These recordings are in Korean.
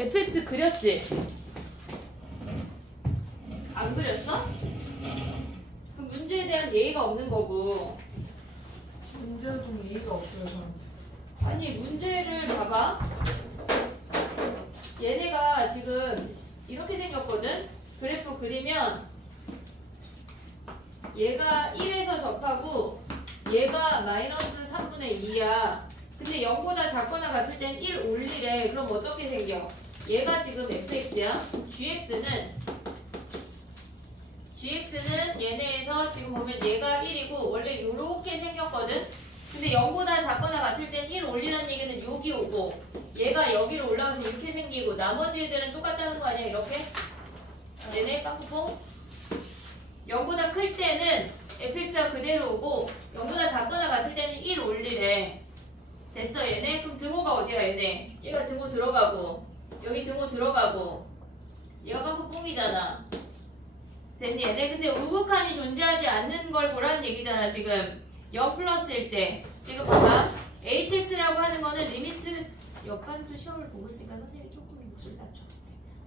fx 그렸지? 안 그렸어? 그럼 문제에 대한 예의가 없는 거고. 문제가 좀 예의가 없어요 저한테. 아니 문제를 봐봐. 얘네가 지금 이렇게 생겼거든? 그래프 그리면 얘가 1에서 접하고 얘가 마이너스 3분의 2야. 근데 0보다 작거나 같을 땐 1 올리래. 그럼 어떻게 생겨? 얘가 지금 fx야. gx는 얘네에서 지금 보면 얘가 1이고 원래 이렇게 생겼거든? 근데 0보다 작거나 같을 땐 1 올리라는 얘기는 여기 오고 얘가 여기로 올라가서 이렇게 생기고 나머지 애들은 똑같다는 거 아니야? 이렇게? 얘네 빵꾸뽕 0보다 클 때는 fx가 그대로 오고 0보다 작거나 같을 때는 1 올리래. 됐어 얘네? 그럼 등호가 어디야 얘네? 얘가 등호 들어가고 여기 등호 들어가고 얘가 빵꾸뽕이잖아. 됐니 얘네? 근데 우극한이 존재하지 않는 걸 보라는 얘기잖아 지금. 0 플러스일 때 지금 봐봐. hx라고 하는 거는 리미트 옆반도 시험을 보고 있으니까 선생님이 조금 목소리 낮춰볼게.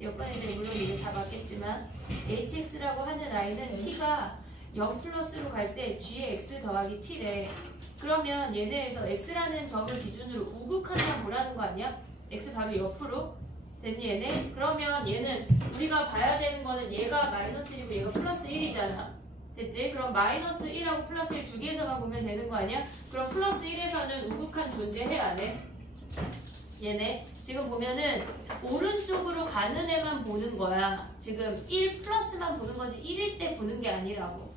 옆반 애들 물론 이거 다 맞겠지만 hx라고 하는 아이는 t가 0 플러스로 갈 때 g의 x 더하기 t래. 그러면 얘네에서 x라는 점을 기준으로 우극한만 보라는 거 아니야? x 바로 옆으로. 됐니 얘네? 그러면 얘는 우리가 봐야 되는 거는 얘가 마이너스 1이고 얘가 플러스 1이잖아. 됐지? 그럼 마이너스 1하고 플러스 1 두 개에서만 보면 되는 거 아니야? 그럼 플러스 1에서는 우극한 존재해 안 해? 얘네 지금 보면은 오른쪽으로 가는 애만 보는 거야. 지금 1 플러스만 보는 거지 1일 때 보는 게 아니라고.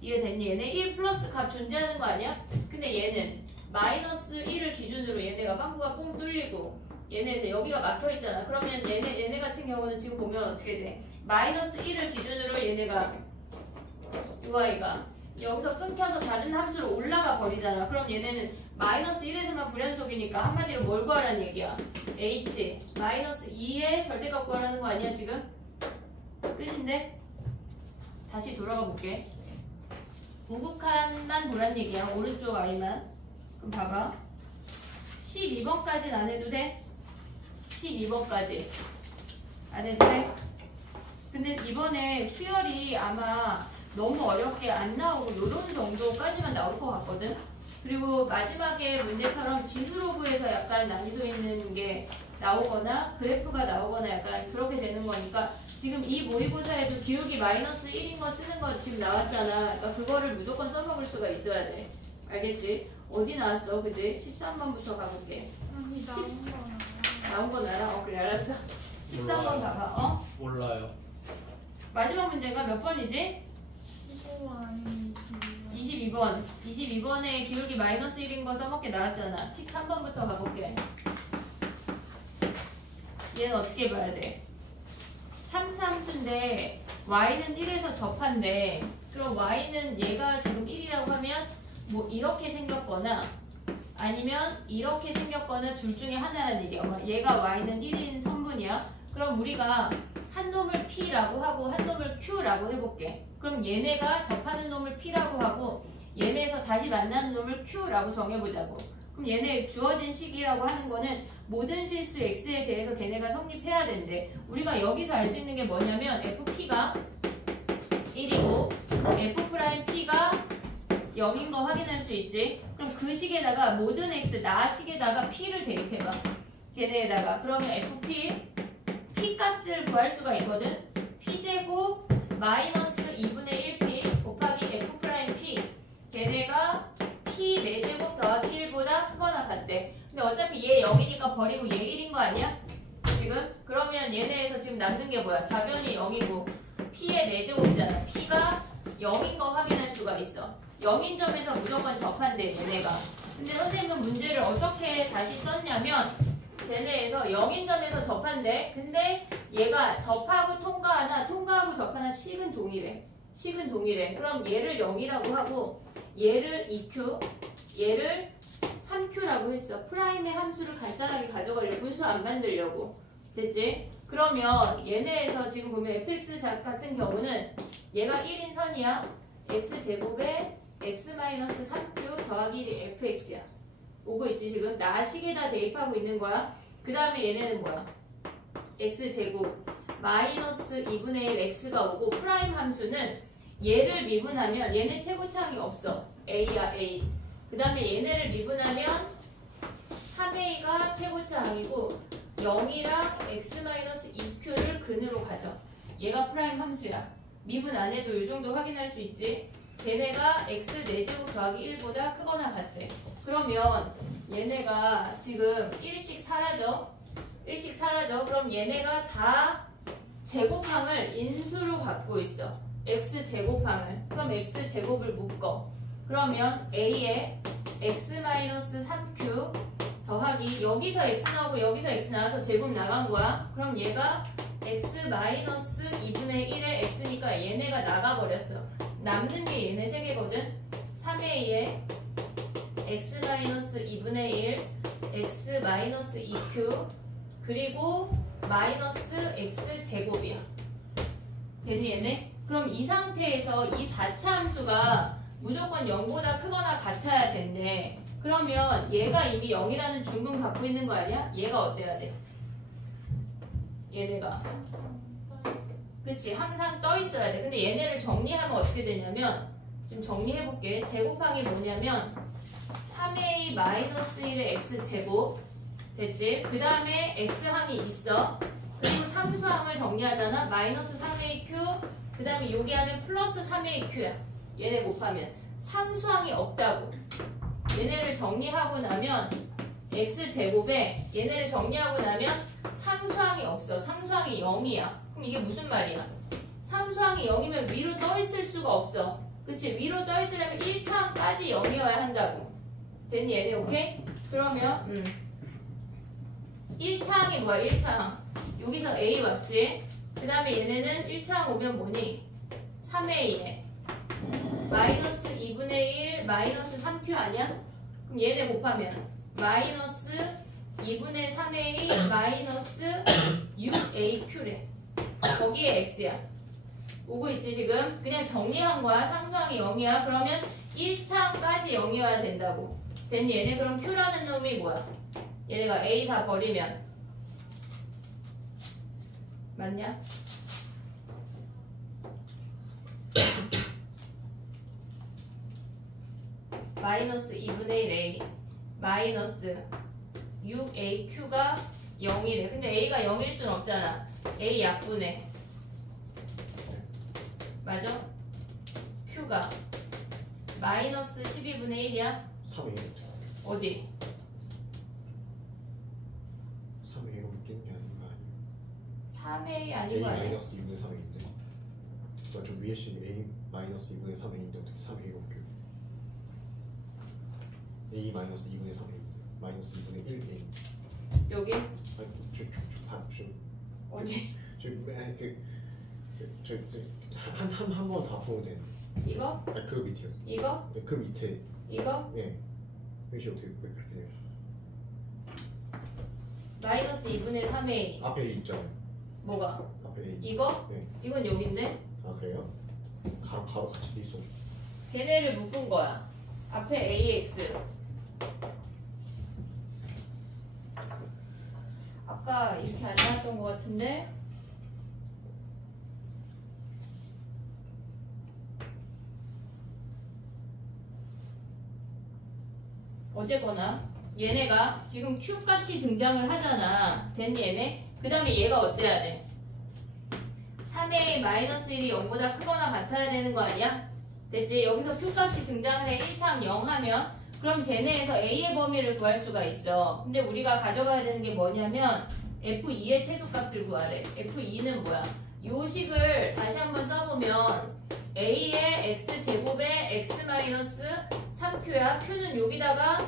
이해됐니? 얘네 1 플러스 값 존재하는 거 아니야? 근데 얘는 마이너스 1을 기준으로 얘네가 빵꾸가 뽕 뚫리고 얘네에서 여기가 막혀있잖아. 그러면 얘네 같은 경우는 지금 보면 어떻게 돼? 마이너스 1을 기준으로 얘네가 이 아이가 여기서 끊겨서 다른 함수로 올라가 버리잖아. 그럼 얘네는 마이너스 1에서만 불연속이니까 한마디로 뭘 구하라는 얘기야? h 마이너스 2의 절대값 구하라는 거 아니야 지금? 끝인데? 다시 돌아가 볼게. 우극한만 보란 얘기야. 오른쪽 아이만. 그럼 봐봐. 12번까지는 안 해도 돼? 12번까지 안 해도 돼? 근데 이번에 수열이 아마 너무 어렵게 안 나오고 요런 정도까지만 나올 것 같거든? 그리고 마지막에 문제처럼 지수로그에서 약간 난이도 있는 게 나오거나 그래프가 나오거나 약간 그렇게 되는 거니까 지금 이 모의고사에도 기울기 마이너스 1인 거 쓰는 거 지금 나왔잖아. 그러니까 그거를 무조건 써먹을 수가 있어야 돼. 알겠지? 어디 나왔어? 그지? 13번부터 가볼게. 나온 건 알아? 그래 알았어. 13번 가봐. 어? 몰라요. 마지막 문제가 몇 번이지? 15번 아니면 22번. 22번에 기울기 마이너스 1인 거 써먹게 나왔잖아. 13번부터 가볼게. 얘는 어떻게 봐야 돼? 3차 함수인데 y는 1에서 접한대. 그럼 y는 얘가 지금 1이라고 하면 뭐 이렇게 생겼거나 아니면 이렇게 생겼거나 둘 중에 하나라는 얘기야. 얘가 y는 1인 선분이야. 그럼 우리가 한 놈을 p라고 하고 한 놈을 q라고 해볼게. 그럼 얘네가 접하는 놈을 p라고 하고 얘네에서 다시 만나는 놈을 q라고 정해보자고. 그럼 얘네 주어진 식이라고 하는 거는 모든 실수 x에 대해서 걔네가 성립해야 된대. 우리가 여기서 알 수 있는 게 뭐냐면 fp가 1이고 f'p가 0인 거 확인할 수 있지. 그럼 그 식에다가 모든 x 나 식에다가 p를 대입해봐. 걔네에다가 그러면 fp p 값을 구할 수가 있거든. p제곱 마이너스 2분의 1p 곱하기 f'p 걔네가 p 4제곱 더하기 1보다 크거나 같대. 근데 어차피 얘 0이니까 버리고 얘 1인 거 아니야? 지금? 그러면 얘네에서 지금 남는 게 뭐야? 좌변이 0이고 p의 4제곱이잖아. p가 0인 거 확인할 수가 있어. 0인 점에서 무조건 접한대 얘네가. 근데 선생님은 문제를 어떻게 다시 썼냐면 쟤네에서 0인 점에서 접한대. 근데 얘가 접하고 통과하나 통과하고 접하나 식은 동일해. 식은 동일해. 그럼 얘를 0이라고 하고 얘를 2q 얘를 3q라고 했어. 프라임의 함수를 간단하게 가져가려고 분수 안 만들려고. 됐지? 그러면 얘네에서 지금 보면 fx 같은 경우는 얘가 1인 선이야. x제곱에 x-3q 더하기 1이 fx야. 오고 있지 지금? 나식에다 대입하고 있는 거야. 그 다음에 얘네는 뭐야? x제곱 마이너스 2분의 1 x가 오고 프라임 함수는 얘를 미분하면 얘네 최고차항이 없어. a야 a. 그 다음에 얘네를 미분하면 3a가 최고차항이고 0이랑 x-2q를 근으로 가져. 얘가 프라임 함수야. 미분 안 해도 이 정도 확인할 수 있지. 걔네가 x 4제곱 더하기 1보다 크거나 같대. 그러면 얘네가 지금 1씩 사라져. 1씩 사라져. 그럼 얘네가 다 제곱항을 인수로 갖고 있어. x제곱항을. 그럼 x제곱을 묶어. 그러면 a에 x-3q 더하기 여기서 x 나오고 여기서 x 나와서 제곱 나간 거야. 그럼 얘가 x-2분의 1의 x니까 얘네가 나가버렸어. 남는 게 얘네 3개거든. 3a에 x-2분의 1 x-2q 그리고 마이너스 x제곱이야. 됐니 얘네? 그럼 이 상태에서 이 4차 함수가 무조건 0보다 크거나 같아야 된대. 그러면 얘가 이미 0이라는 중근 갖고 있는 거 아니야? 얘가 어때야 돼? 얘네가 그치 항상 떠 있어야 돼. 근데 얘네를 정리하면 어떻게 되냐면 지금 정리해볼게. 제곱항이 뭐냐면 3a-1의 x제곱 됐지? 그 다음에 x항이 있어. 그리고 상수항을 정리하잖아. 마이너스 3aq 그 다음에 여기 하면 플러스 3aq야. 얘네 곱하면 상수항이 없다고. 얘네를 정리하고 나면 x제곱에 얘네를 정리하고 나면 상수항이 없어. 상수항이 0이야. 그럼 이게 무슨 말이야? 상수항이 0이면 위로 떠 있을 수가 없어. 그치? 위로 떠 있으려면 1차항까지 0이어야 한다고. 됐니 얘네 오케이? 그러면 1차항이 뭐야? 1차항 여기서 a 왔지? 그 다음에 얘네는 1차항 오면 뭐니? 3a에 마이너스 2분의 1 마이너스 3q 아니야? 그럼 얘네 곱하면 마이너스 2분의 3a 마이너스 6aq래. 거기에 x야. 오고 있지 지금? 그냥 정리한 거야. 상수항이 0이야. 그러면 1차까지 0이어야 된다고. 됐니? 얘네 그럼 q라는 놈이 뭐야? 얘네가 a 다 버리면 맞냐? 마이너스 2분의 1a 마이너스 6aq가 0이래. 근데 a가 0일 순 없잖아. a 약분해. 맞아? q가 마이너스 12분의 1이야? 3a 어디? 3a로 묶이는 게 아닌 거 아니에요? 3a a 아니고 아니야? 마이너스 2분의 3a인데 그러니까 저 위에 식 a 마이너스 2분의 3a인데 어떻게 3a로 묶여? a 마이너스 2분의 3a인데 마이너스 2분의 1a 여기? 아니 어디? 저한번 더 풀면 돼. 이거? 아니 그 밑이었어. 이거? 그 밑에 이거? 예. 회시 어떻게 왜 그렇게 돼요? 마이너스 2분의 3a 앞에 있잖아요. 뭐가? 앞에 A. 이거? 네. 이건 여긴데? 아 그래요? 가로 같이 돼 있어. 걔네를 묶은 거야. 앞에 ax. 아까 이렇게 안 나왔던 것 같은데? 어쨌거나 얘네가 지금 q 값이 등장을 하잖아. 됐니 얘네? 그 다음에 얘가 어때야 돼? 3a 마이너스 1이 0보다 크거나 같아야 되는 거 아니야? 됐지? 여기서 q 값이 등장을 해 1차항 0 하면 그럼 쟤네에서 a의 범위를 구할 수가 있어. 근데 우리가 가져가야 되는 게 뭐냐면 f2의 최소값을 구하래. f2는 뭐야? 요 식을 다시 한번 써보면 a의 x제곱에 x-3q야. q는 여기다가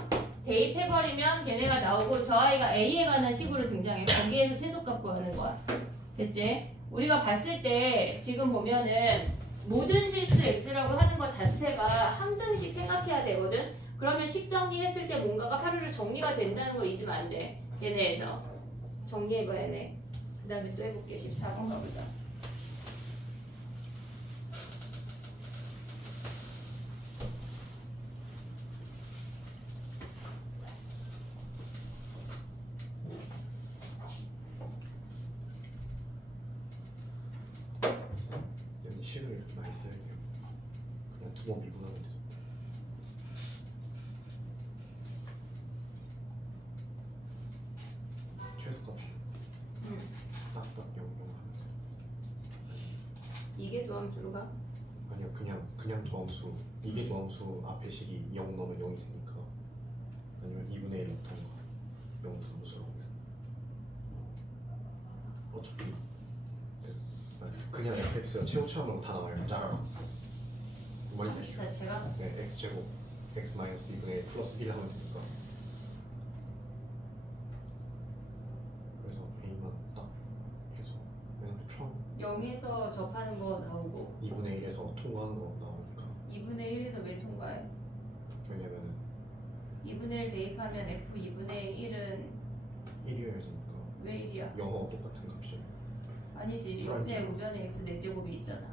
대입해버리면 걔네가 나오고 저 아이가 a에 관한 식으로 등장해. 거기에서 최소값 구하는 거야. 됐지? 우리가 봤을 때 지금 보면은 모든 실수 x라고 하는 것 자체가 한 등씩 생각해야 되거든. 그러면 식 정리했을 때 뭔가가 파르르 정리가 된다는 걸 잊으면 안 돼. 얘네에서 정리해봐야 돼. 그 다음에 또 해볼게. 14번 가보자. 식을 이렇게 많이 써야 돼요. 그냥 두 번 미분하면 돼서. 최소값이 딱딱 0 하면 돼. 이게 또 함수로 가? 아니요, 그냥 도함수. 이게 도함수 앞에 식이 0 넣으면 0이 되니까. 아니면 2분의 1 넣던가 0 도함수로 하면 어차피 그냥 fx가 최고차함으로 다 나와요. 짜라라. 함수 자체가? 네, x제곱 x 마이너스 2분의 1 플러스 1 하면 되니까. 그래서 a만 딱 해서 왜냐면 처음 0에서 접하는 거 나오고 2분의 1에서 통과하는 거 나오니까. 2분의 1에서 왜 통과해? 왜냐면은 2분의 1 대입하면 f 2분의 1은 1이어야 되니까. 왜 1이야? 영어와 똑같은 값이. 아니지, 옆에 우변에 x 4제곱이 있잖아.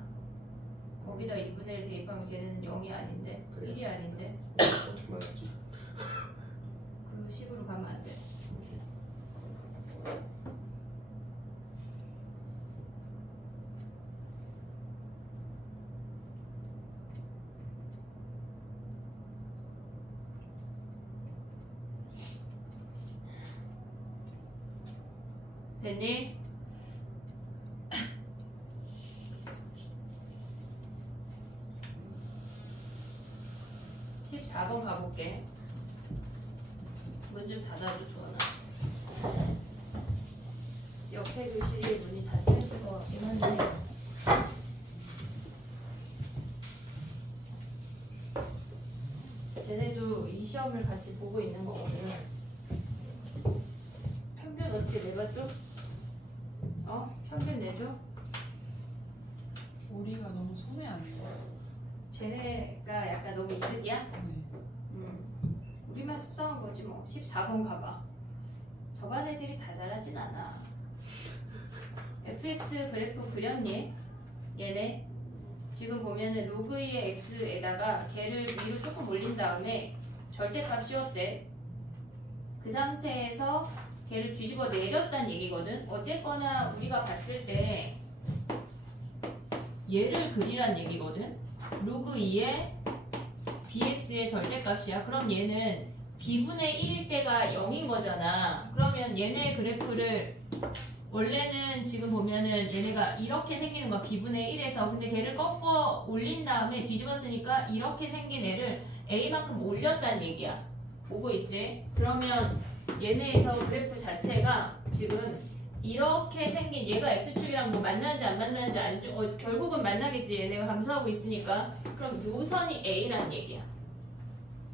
거기다 2분의 1 대입하면 걔는 0이 아닌데? 그래요? 1이 아닌데? 어떻게 말하지? 그 식으로 가면 안 돼. 됐니? 팁 4번 가볼게. 문 좀 닫아줘, 주원아. 옆에 교실에 문이 닫혀있을 것 같긴 한데. 쟤네도 이 시험을 같이 보고 있는 거거든. 평균 어떻게 내봤죠? 평균 내줘? 우리가 너무 손해 아니에요? 쟤네가 약간 너무 이득이야? 네. 우리만 속상한 거지 뭐. 14번 가봐. 저반 애들이 다 잘하진 않아. fx 그래프 그렸니? 얘네 지금 보면은 로그 2의 x에다가 걔를 위로 조금 올린 다음에 절대값 씌웠대. 그 상태에서 걔를 뒤집어 내렸단 얘기거든. 어쨌거나 우리가 봤을 때 얘를 그리란 얘기거든. 로그 2의 bx의 절대값이야. 그럼 얘는 b분의 1일 때가 0인 거잖아. 그러면 얘네 그래프를 원래는 지금 보면은 얘네가 이렇게 생기는 거야. b분의 1에서. 근데 걔를 꺾어 올린 다음에 뒤집었으니까 이렇게 생긴 애를 a만큼 올렸다는 얘기야. 보고 있지? 그러면 얘네에서 그래프 자체가 지금 이렇게 생긴 얘가 x축이랑 뭐 만나는지 안 만나는지 결국은 만나겠지. 얘네가 감소하고 있으니까. 그럼 요 선이 a란 얘기야.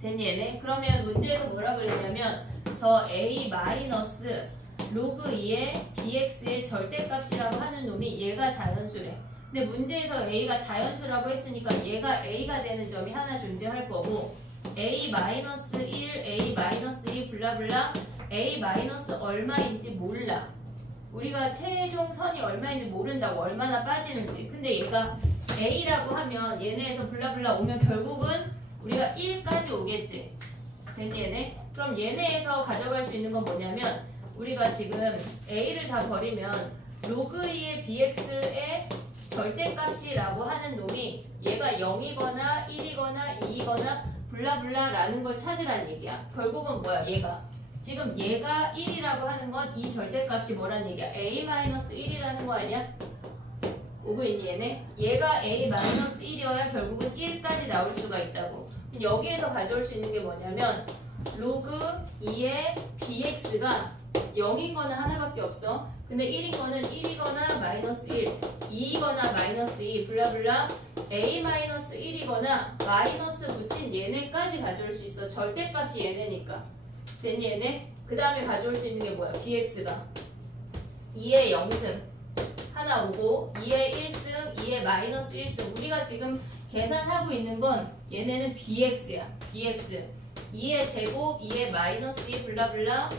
됐니 얘네? 그러면 문제에서 뭐라 그랬냐면 저 a 마이너스 로그 2의 bx의 절대값이라고 하는 놈이 얘가 자연수래. 근데 문제에서 a가 자연수라고 했으니까 얘가 a가 되는 점이 하나 존재할 거고 a 마이너스 1, a 마이너스 2 블라블라 a 마이너스 얼마인지 몰라. 우리가 최종 선이 얼마인지 모른다고. 얼마나 빠지는지. 근데 얘가 a라고 하면 얘네에서 블라블라 오면 결국은 우리가 1까지 오겠지. 됐니 얘네? 그럼 얘네에서 가져갈 수 있는 건 뭐냐면 우리가 지금 a를 다 버리면 로그 2의 bx의 절대값이라고 하는 놈이 얘가 0이거나 1이거나 2이거나 블라블라 라는 걸 찾으란 얘기야. 결국은 뭐야 얘가. 지금 얘가 1이라고 하는 건 이 절대값이 뭐란 얘기야. a-1이라는 거 아니야? 오고 있니 얘네? 얘가 a-1이어야 결국은 1까지 나올 수가 있다고. 여기에서 가져올 수 있는 게 뭐냐면 로그 2의 bx가 0인 거는 하나밖에 없어. 근데 1인 거는 1이거나 마이너스 1, 2이거나 마이너스 2, 블라블라 a-1이거나 마이너스 붙인 얘네까지 가져올 수 있어. 절대값이 얘네니까. 됐니 얘네? 그 다음에 가져올 수 있는 게 뭐야? bx가 2의 0승 하나 오고 2의 1승, 2의 마이너스 1승. 우리가 지금 계산하고 있는 건 얘네는 bx야. bx 2의 제곱, 2의 마이너스 2 블라블라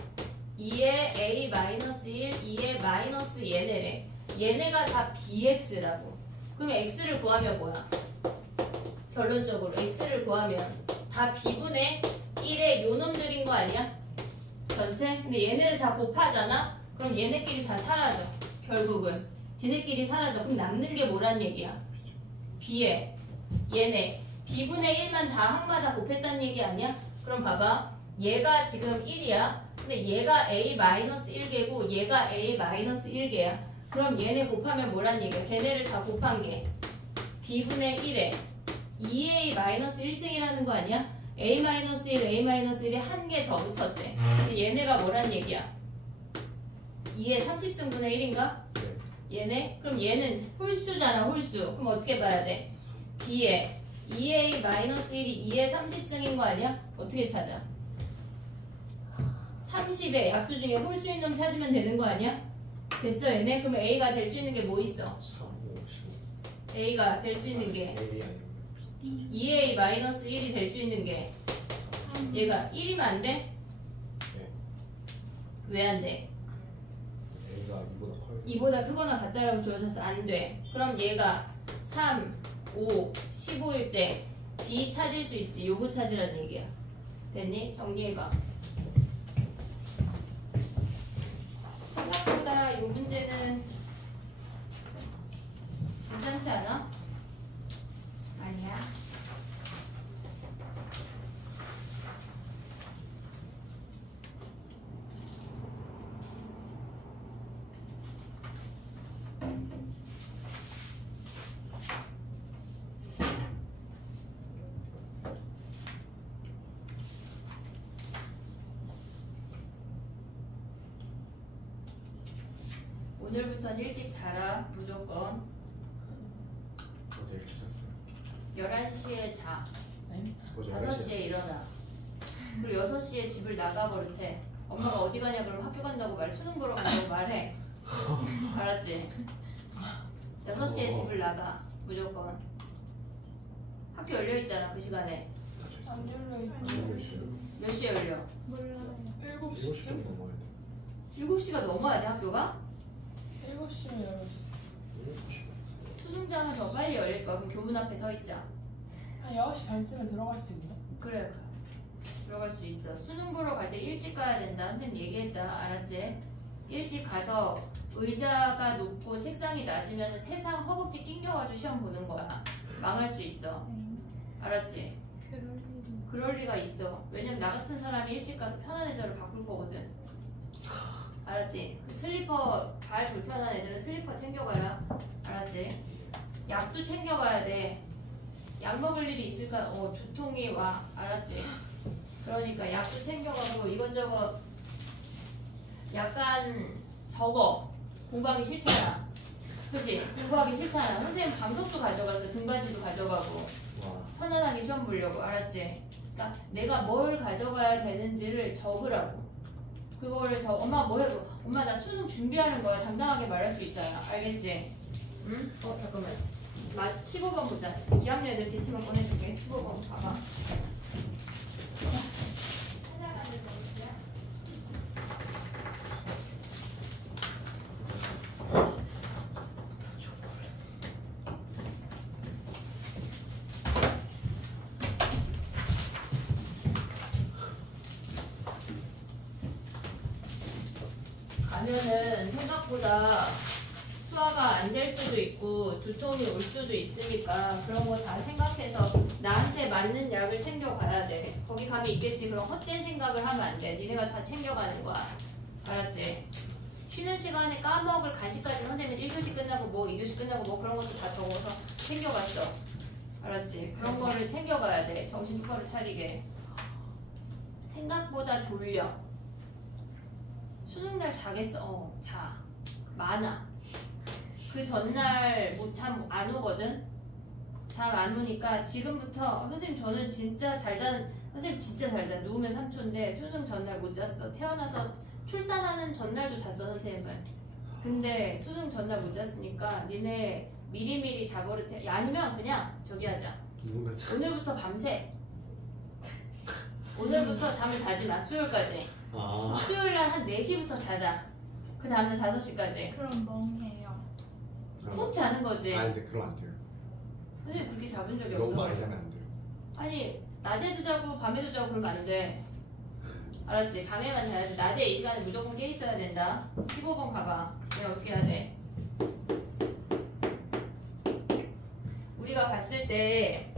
2의 a 마이너스 1, 2의 마이너스 얘네래. 얘네가 다 bx라고. 그럼 x를 구하면 뭐야? 결론적으로 x를 구하면 다 b분의 1의 요놈들인 거 아니야? 전체? 근데 얘네를 다 곱하잖아? 그럼 얘네끼리 다 사라져. 결국은 지네끼리 사라져. 그럼 남는 게 뭐란 얘기야? B에 얘네 B분의 1만 다 항마다 곱했다는 얘기 아니야? 그럼 봐봐. 얘가 지금 1이야. 근데 얘가 A-1개고 얘가 A-1개야. 그럼 얘네 곱하면 뭐란 얘기야? 걔네를 다 곱한 게 B분의 1에 2A-1승이라는 거 아니야? A-1, A-1에 한 개 더 붙었대. 근데 얘네가 뭐란 얘기야? 2의 30승분의 1인가? 네. 얘네? 그럼 얘는 홀수잖아, 홀수. 그럼 어떻게 봐야 돼? B에 2A-1이 2의 30승인 거 아니야? 어떻게 찾아? 30에 약수 중에 홀수인 놈 찾으면 되는 거 아니야? 됐어, 얘네? 그러면 A가 될 수 있는 게 뭐 있어? 3, 5, 15. A가 될 수 있는 게 A 아니면 2A-1이 될 수 있는 게 얘가 1이면 안 돼? 네. 왜 안 돼? A가 2보다 커요. 2보다 크거나 같다라고 주어져서 안 돼. 그럼 얘가 3, 5, 15일 때 B 찾을 수 있지. 요거 찾으라는 얘기야. 됐니? 정리해봐. 생각보다 요 문제는 괜찮지 않아? 아니야. 오늘부터는 일찍 자라. 무조건 어제 일찍 잤어요. 11시에 자. 어제 5시에 일어나. 그리고 6시에 집을 나가버릇해. 엄마가 어디 가냐 그러면 학교 간다고 말, 수능 보러 간다고 말해. 알았지? 6시에 집을 나가. 무조건. 학교 열려있잖아 그 시간에. 안 열려있어. 몇 시에 열려? 몰라요. 7시 7시? 정도 넘어야 돼. 7시가 넘어야 돼 학교가? 7시면 열어주세요. 7시. 수능장은 더 빨리 열릴 거야. 그럼 교문 앞에 서 있자. 한 6시 반쯤에 들어갈 수 있나? 그래. 들어갈 수 있어. 수능 보러 갈 때 일찍 가야 된다. 선생님 얘기했다. 알았지? 일찍 가서 의자가 높고 책상이 낮으면 세상 허벅지 낑겨가지고 시험 보는 거야. 망할 수 있어. 알았지? 그럴 일이. 그럴 리가 있어. 왜냐면 나 같은 사람이 일찍 가서 편한 의자로 바꿀 거거든. 알았지? 그 슬리퍼 발 불편한 애들은 슬리퍼 챙겨가라. 알았지? 약도 챙겨가야 돼. 약 먹을 일이 있을까? 두통이 와. 알았지? 그러니까 약도 챙겨가고 이것저것 약간 적어. 공부하기 싫잖아. 그치? 공부하기 싫잖아. 선생님 방석도 가져갔어. 등받이도 가져가고. 와. 편안하게 시험 보려고. 알았지? 그러니까 내가 뭘 가져가야 되는지를 적으라고. 그거를 엄마 뭐 해? 엄마 나 수능 준비하는 거야. 당당하게 말할 수 있잖아. 알겠지? 응? 잠깐만. 15번 보자. 2학년 애들 뒷팀을 꺼내줄게. 15번 봐봐. 찾아가는 점수야. 가면은 생각보다 소화가 안 될 수도 있고 두통이 올 수도 있으니까 그런 거 다 생각해서 나한테 맞는 약을 챙겨가야 돼. 거기 가면 있겠지. 그럼 헛된 생각을 하면 안 돼. 니네가 다 챙겨가는 거야. 알았지? 쉬는 시간에 까먹을 간식까지 선생님이 1교시 끝나고 뭐 2교시 끝나고 뭐 그런 것도 다 적어서 챙겨갔어. 알았지? 그런 거를 챙겨가야 돼. 정신 똑바로 차리게. 생각보다 졸려. 수능날 자겠어. 자. 많아. 그 전날 뭐 잠 안 오거든? 잠 안 오니까 지금부터 선생님 저는 진짜 잘 잔, 선생님 진짜 잘 잔. 누우면 3초인데 수능 전날 못 잤어. 태어나서 출산하는 전날도 잤어 선생님은. 근데 수능 전날 못 잤으니까 니네 미리미리 자버릇해. 아니면 그냥 저기 하자. 오늘부터 밤새. 오늘부터 잠을 자지 마. 수요일까지. 수요일날 한 4시부터 자자. 그 다음날 5시까지. 그럼 멍해요. 푹 자는 거지. 아니 근데 그럼 안 돼요. 선생님 그렇게 잡은 적이 너무 없어. 많이 자면 안 돼요. 아니 낮에도 자고 밤에도 자고 그러면 안 돼. 알았지? 밤에만 자야 돼. 낮에 이 시간에 무조건 깨 있어야 된다. 15번 가봐. 내가 어떻게 해야 돼? 우리가 봤을 때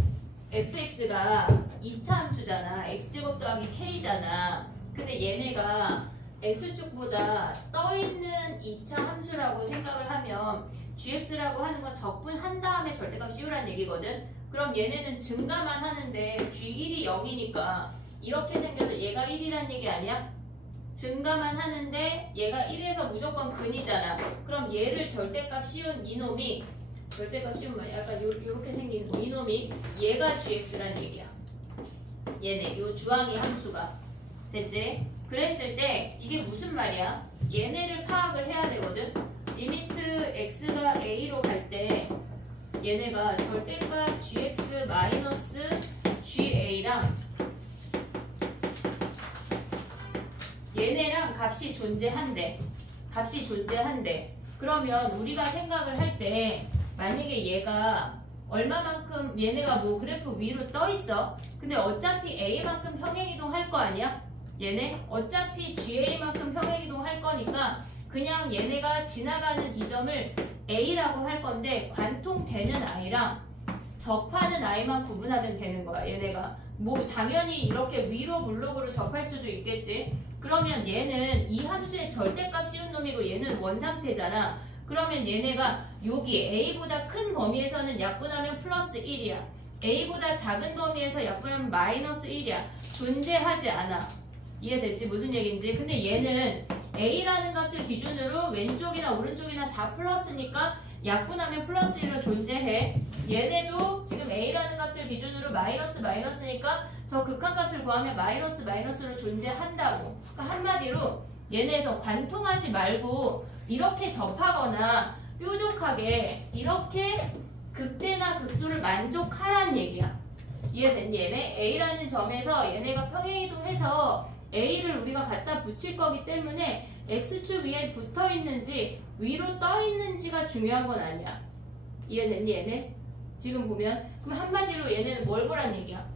fx가 2차 함수잖아. x제곱 더하기 k잖아. 근데 얘네가 x축보다 떠있는 2차 함수라고 생각을 하면 gx라고 하는 건 적분한 다음에 절대값 씌우라는 얘기거든. 그럼 얘네는 증가만 하는데 g1이 0이니까 이렇게 생겨서 얘가 1이란 얘기 아니야? 증가만 하는데 얘가 1에서 무조건 근이잖아. 그럼 얘를 절대값 씌운 이놈이 절대값 씌우면 약간 요렇게 생긴 이놈이 얘가 gx란 얘기야. 얘네 요 주황이 함수가 됐지? 그랬을 때 이게 무슨 말이야? 얘네를 파악을 해야 되거든. 리미트 x가 a로 갈 때 얘네가 절대값 gx 마이너스 ga랑 얘네랑 값이 존재한대. 값이 존재한대. 그러면 우리가 생각을 할 때 만약에 얘가 얼마만큼 얘네가 뭐 그래프 위로 떠 있어. 근데 어차피 a만큼 평행이동 할 거 아니야? 얘네 어차피 ga만큼 평행이동 할 거니까 그냥 얘네가 지나가는 이 점을 a라고 할 건데 관통되는 i랑 접하는 i만 구분하면 되는 거야. 얘네가 뭐 당연히 이렇게 위로 블록으로 접할 수도 있겠지. 그러면 얘는 이 함수의 절대값 씌운 놈이고 얘는 원상태잖아. 그러면 얘네가 여기 a보다 큰 범위에서는 약분하면 플러스 1이야. a보다 작은 범위에서 약분하면 마이너스 1이야. 존재하지 않아. 이해됐지? 무슨 얘기인지. 근데 얘는 a라는 값을 기준으로 왼쪽이나 오른쪽이나 다 플러스니까 약분하면 플러스 1로 존재해. 얘네도 지금 a라는 값을 기준으로 마이너스니까 저 극한값을 구하면 마이너스로 존재한다고. 그러니까 한마디로 얘네에서 관통하지 말고 이렇게 접하거나 뾰족하게 이렇게 극대나 극소를 만족하란 얘기야. 이해됐니? 얘네 a라는 점에서 얘네가 평행이동해서 a를 우리가 갖다 붙일 거기 때문에 x축 위에 붙어 있는지 위로 떠 있는지가 중요한 건 아니야. 이해됐니? 얘네? 지금 보면 그럼 한마디로 얘네는 뭘 보란 얘기야?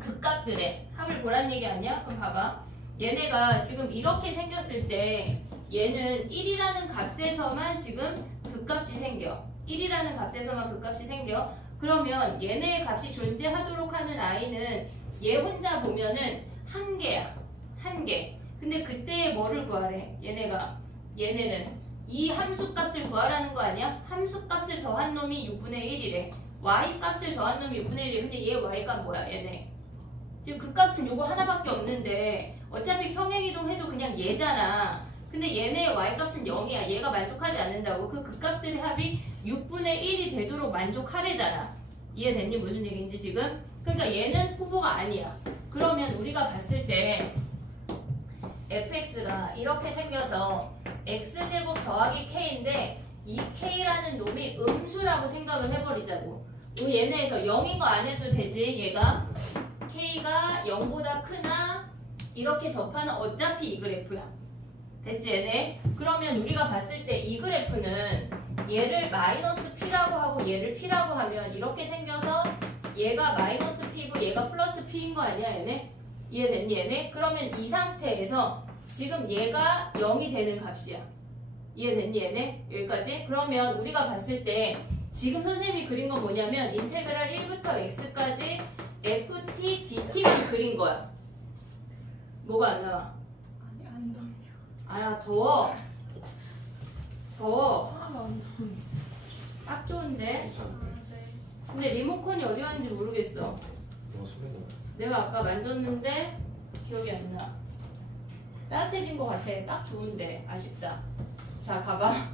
극값들의 합을 보란 얘기 아니야? 그럼 봐봐. 얘네가 지금 이렇게 생겼을 때 얘는 1이라는 값에서만 지금 극값이 생겨. 1이라는 값에서만 극값이 생겨. 그러면 얘네의 값이 존재하도록 하는 i는 얘 혼자 보면은 한 개야. 한 개. 근데 그때 뭐를 구하래? 얘네는 이 함수값을 구하라는 거 아니야? 함수값을 더한 놈이 6분의 1이래. y값을 더한 놈이 6분의 1이래. 근데 얘 y값 뭐야? 얘네. 지금 그 값은 요거 하나밖에 없는데 어차피 평행이동해도 그냥 얘잖아. 근데 얘네의 y값은 0이야. 얘가 만족하지 않는다고. 그 극값들의 합이 6분의 1이 되도록 만족하래잖아. 이해됐니? 무슨 얘기인지 지금? 그러니까 얘는 후보가 아니야. 그러면 우리가 봤을 때 fx가 이렇게 생겨서 x제곱 더하기 k인데 이 k라는 놈이 음수라고 생각을 해버리자고. 얘네에서 0인 거 안 해도 되지. 얘가 k가 0보다 크나 이렇게 접하는 어차피 이 그래프야. 됐지 얘네? 그러면 우리가 봤을 때 이 그래프는 얘를 마이너스 p라고 하고 얘를 p라고 하면 이렇게 생겨서 얘가 마이너스 p고 얘가 플러스 p인 거 아니야 얘네? 이해됐니 얘네? 그러면 이 상태에서 지금 얘가 0이 되는 값이야. 이해됐니 얘네? 여기까지? 그러면 우리가 봤을 때 지금 선생님이 그린 건 뭐냐면 인테그랄 1부터 x까지 ft dt만 그린 거야. 뭐가 안 나와? 아니 안 더워요. 아야 더워. 하나도 안 더워요. 딱 좋은데? 괜찮은데? 네. 근데 리모컨이 어디 갔는지 모르겠어. 이거 수면이야. 내가 아까 만졌는데 기억이 안 나. 따뜻해진 것 같아. 딱 좋은데 아쉽다. 자 가봐.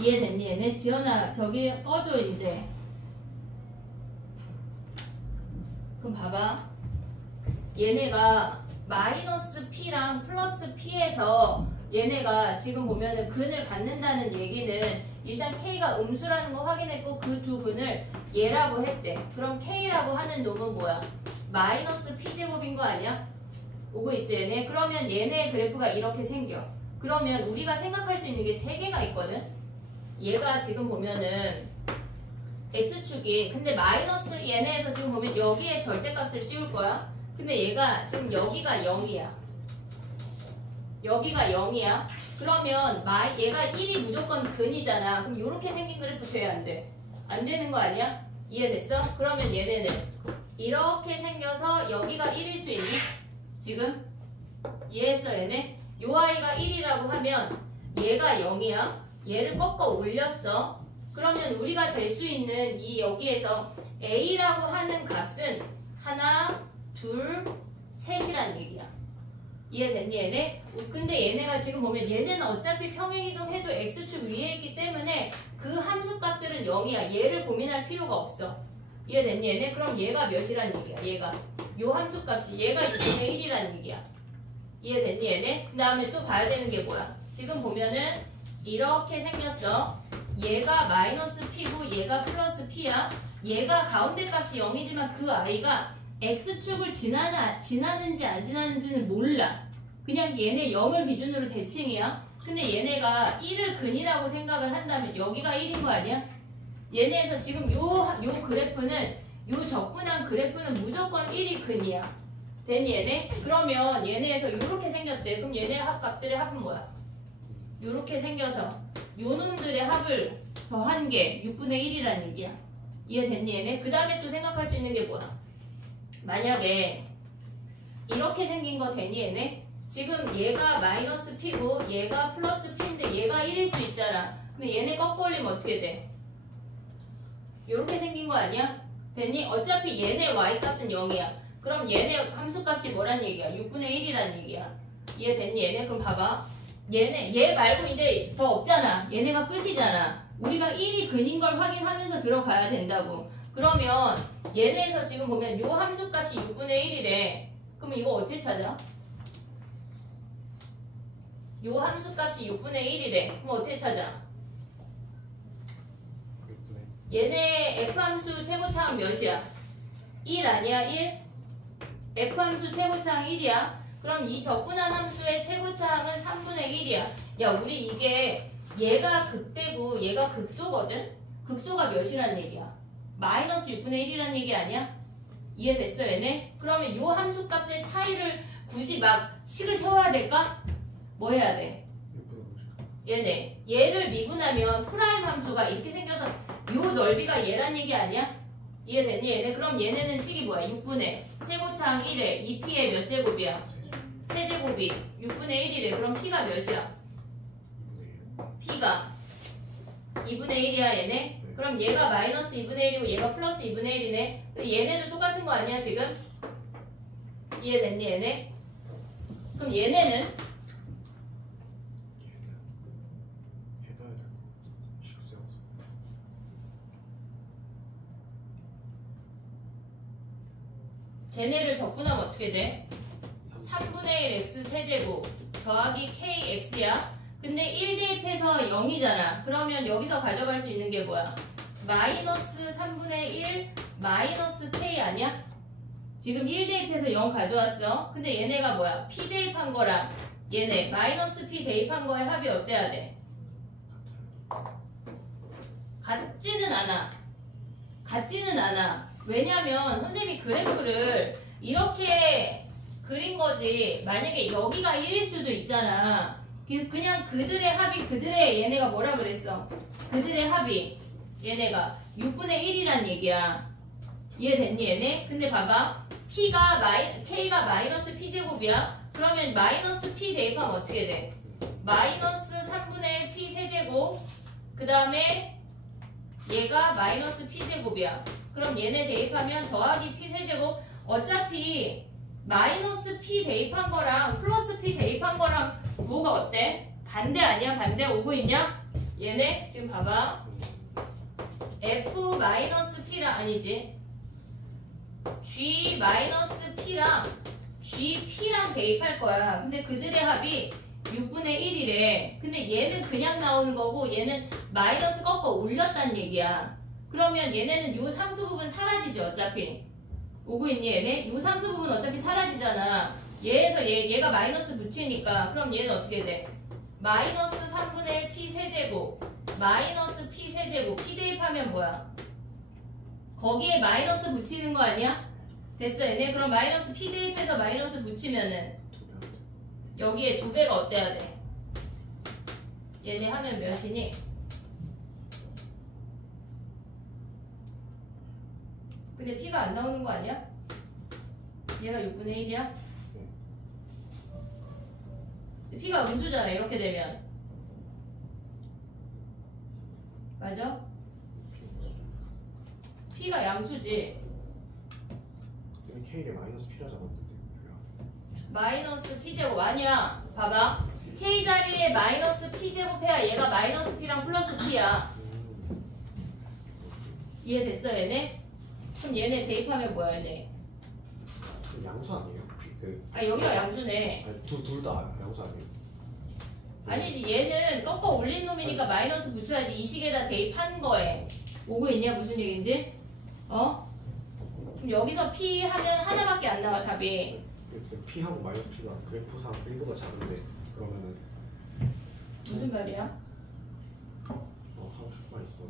이해됐니 얘네? 지연아 저기 꺼줘 이제. 그럼 봐봐. 얘네가 마이너스 p랑 플러스 p에서 얘네가 지금 보면은 근을 갖는다는 얘기는 일단 k가 음수라는 거 확인했고 그 두 근을 얘라고 했대. 그럼 k라고 하는 놈은 뭐야? 마이너스 p제곱인 거 아니야? 오고 있지 얘네? 그러면 얘네의 그래프가 이렇게 생겨. 그러면 우리가 생각할 수 있는 게 세 개가 있거든? 얘가 지금 보면은 x축이 근데 마이너스 얘네에서 지금 보면 여기에 절대값을 씌울 거야. 근데 얘가 지금 여기가 0이야. 여기가 0이야. 그러면 얘가 1이 무조건 근이잖아. 그럼 이렇게 생긴 그래프 돼야 안 돼? 안 되는 거 아니야? 이해됐어? 그러면 얘네는 이렇게 생겨서 여기가 1일 수 있니? 지금? 이해했어 얘네? 요 아이가 1이라고 하면 얘가 0이야. 얘를 꺾어 올렸어. 그러면 우리가 될 수 있는 이 여기에서 A라고 하는 값은 하나, 둘, 셋이란 얘기야. 이해됐니 얘네? 근데 얘네가 지금 보면 얘네는 어차피 평행이동해도 x축 위에 있기 때문에 그 함수 값들은 0이야. 얘를 고민할 필요가 없어. 이해됐니 얘네? 그럼 얘가 몇이란 얘기야? 얘가 요 함수 값이 얘가 6분의 1이란 얘기야. 이해됐니 얘네? 그 다음에 또 봐야 되는 게 뭐야? 지금 보면은 이렇게 생겼어. 얘가 마이너스 p고 얘가 플러스 p야. 얘가 가운데 값이 0이지만 그 아이가 x축을 지나는지 안 지나는지는 몰라. 그냥 얘네 0을 기준으로 대칭이야. 근데 얘네가 1을 근이라고 생각을 한다면 여기가 1인 거 아니야? 얘네에서 지금 요 그래프는 요 적분한 그래프는 무조건 1이 근이야. 됐니 얘네? 그러면 얘네에서 요렇게 생겼대. 그럼 얘네 값들의 합은 뭐야? 요렇게 생겨서 요 놈들의 합을 더한 게 6분의 1이란 얘기야. 이해됐니 얘네? 그 다음에 또 생각할 수 있는 게 뭐야? 만약에 이렇게 생긴 거 되니 얘네? 지금 얘가 마이너스 p고 얘가 플러스 p인데 얘가 1일 수 있잖아. 근데 얘네 꺾어 올리면 어떻게 돼? 요렇게 생긴 거 아니야? 됐니? 어차피 얘네 y값은 0이야. 그럼 얘네 함수값이 뭐란 얘기야? 6분의 1이란 얘기야. 이해됐니 얘네? 그럼 봐봐. 얘 말고 이제 더 없잖아. 얘네가 끝이잖아. 우리가 1이 근인 걸 확인하면서 들어가야 된다고. 그러면 얘네에서 지금 보면 요 함수값이 6분의 1이래. 그럼 이거 어떻게 찾아? 요 함수값이 6분의 1이래. 그럼 어떻게 찾아? 얘네 F함수 최고차항 몇이야? 1 아니야? 1? F함수 최고차항 1이야. 그럼 이 적분한 함수의 최고차항은 3분의 1이야. 야, 우리 이게 얘가 극대고 얘가 극소거든? 극소가 몇이란 얘기야? 마이너스 6분의 1이란 얘기 아니야? 이해됐어 얘네? 그러면 요 함수값의 차이를 굳이 막 식을 세워야 될까? 뭐 해야 돼? 얘네 얘를 미분하면 프라임 함수가 이렇게 생겨서 요 넓이가 얘란 얘기 아니야? 이해됐니 얘네? 그럼 얘네는 식이 뭐야? 6분의 최고차항 1에 2p의 몇 제곱이야? 세제곱이 6분의 1이래. 그럼 p가 몇이야? p가 2분의 1이야 얘네? 그럼 얘가 마이너스 2분의 1이고 얘가 플러스 2분의 1이네. 얘네도 똑같은 거 아니야 지금? 이해됐니 얘네? 그럼 얘네는 해봐야 될 거. 식 세워서. 쟤네를 적분하면 어떻게 돼? 3분의 1 x 세제곱 더하기 kx야. 근데 1 대입해서 0이잖아. 그러면 여기서 가져갈 수 있는 게 뭐야? 마이너스 3분의 1 마이너스 k 아니야? 지금 1 대입해서 0 가져왔어. 근데 얘네가 뭐야? p 대입한 거랑 얘네 마이너스 p 대입한 거의 합이 어때야 돼? 같지는 않아. 같지는 않아. 왜냐면 선생님이 그래프를 이렇게 그린 거지. 만약에 여기가 1일 수도 있잖아. 그냥 그들의 합이 얘네가 뭐라 그랬어? 그들의 합이 얘네가 6분의 1이란 얘기야. 이해됐니 얘네? 근데 봐봐. K가 마이너스 P제곱이야. 그러면 마이너스 P 대입하면 어떻게 돼? 마이너스 3분의 P 세제곱 그 다음에 얘가 마이너스 P제곱이야. 그럼 얘네 대입하면 더하기 P 세제곱. 어차피 마이너스 P 대입한 거랑 플러스 P 대입한 거랑 뭐가 어때? 반대 아니야? 반대 오고 있냐? 얘네 지금 봐봐. F 마이너스 P랑 아니지. G 마이너스 P랑 GP랑 대입할 거야. 근데 그들의 합이 6분의 1이래. 근데 얘는 그냥 나오는 거고 얘는 마이너스 꺾어 올렸단 얘기야. 그러면 얘네는 요 상수 부분 사라지지 어차피. 오고 있니 얘네? 요 상수 부분 어차피 사라지잖아. 얘에서 얘가 마이너스 붙이니까 그럼 얘는 어떻게 돼? 마이너스 3분의 P 세제곱 마이너스 P 세제곱 P 대입하면 뭐야? 거기에 마이너스 붙이는 거 아니야? 됐어 얘네? 그럼 마이너스 P 대입해서 마이너스 붙이면은 여기에 2배가 어때야 돼? 얘네 하면 몇이니? 근데 P가 안 나오는 거 아니야? 얘가 6분의 1이야? P가 음수잖아 이렇게 되면. 맞아? P가 양수지. 쌤이 K를 마이너스 P라 잡았는데 마이너스 P제곱 아니야. 봐봐. K 자리에 마이너스 P제곱 해야 얘가 마이너스 P랑 플러스 P야. 이해됐어 얘네? 그럼 얘네 대입하면 뭐야 얘네? 양수 아니에요? 아 여기가 양수네. 둘 다 양수 아니에요? 아니지 얘는 꺾어 올린 놈이니까 마이너스 붙여야지. 이 식에다 대입한 거에. 오고 있냐 무슨 얘기인지? 어? 그럼 여기서 P 하면 하나밖에 안 나와 답이. P하고 마이너스 P가 그래프상 1보다 작은데 그러면은 무슨 말이야? 하고 싶은 말 있어.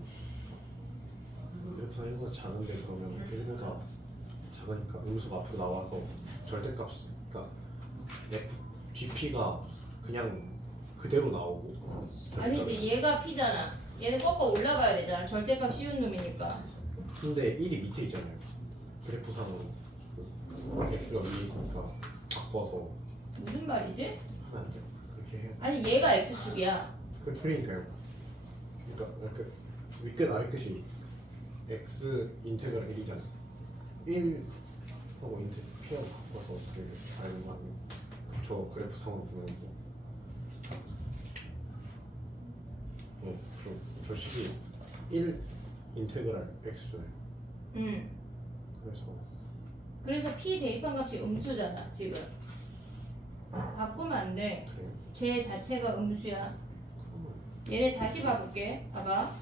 그래프상 1보다 작은데 그러면 1보다 작으니까 음수가 앞으로 나와서 절대값 그러니까 F, GP가 그냥 그대로 나오고 아니지 얘가 P잖아. 얘는 꺾어 올라가야 되잖아. 절대값 씌운 놈이니까. 근데 1이 밑에 있잖아요. 그래프상으로 X가 위에 있으니까 바꿔서 무슨 말이지? 하면 안 돼요. 그렇게 해야 돼. 아니 얘가 X축이야. 그러니까요. 그러니까 그 윗끝 아래끝이 X 인테그랄 1이잖아요. 1하고 P하고 바꿔서 어떻게 알는 거 아니에요? 저 그래프상으로 보면 뭐 저 식이 1 인테그랄 X잖아요. 그래서 P 대입한 값이 음수잖아 지금. 바꾸면 안 돼. 그래요? 쟤 자체가 음수야. 그러면 얘네 다시 봐볼게. 봐봐.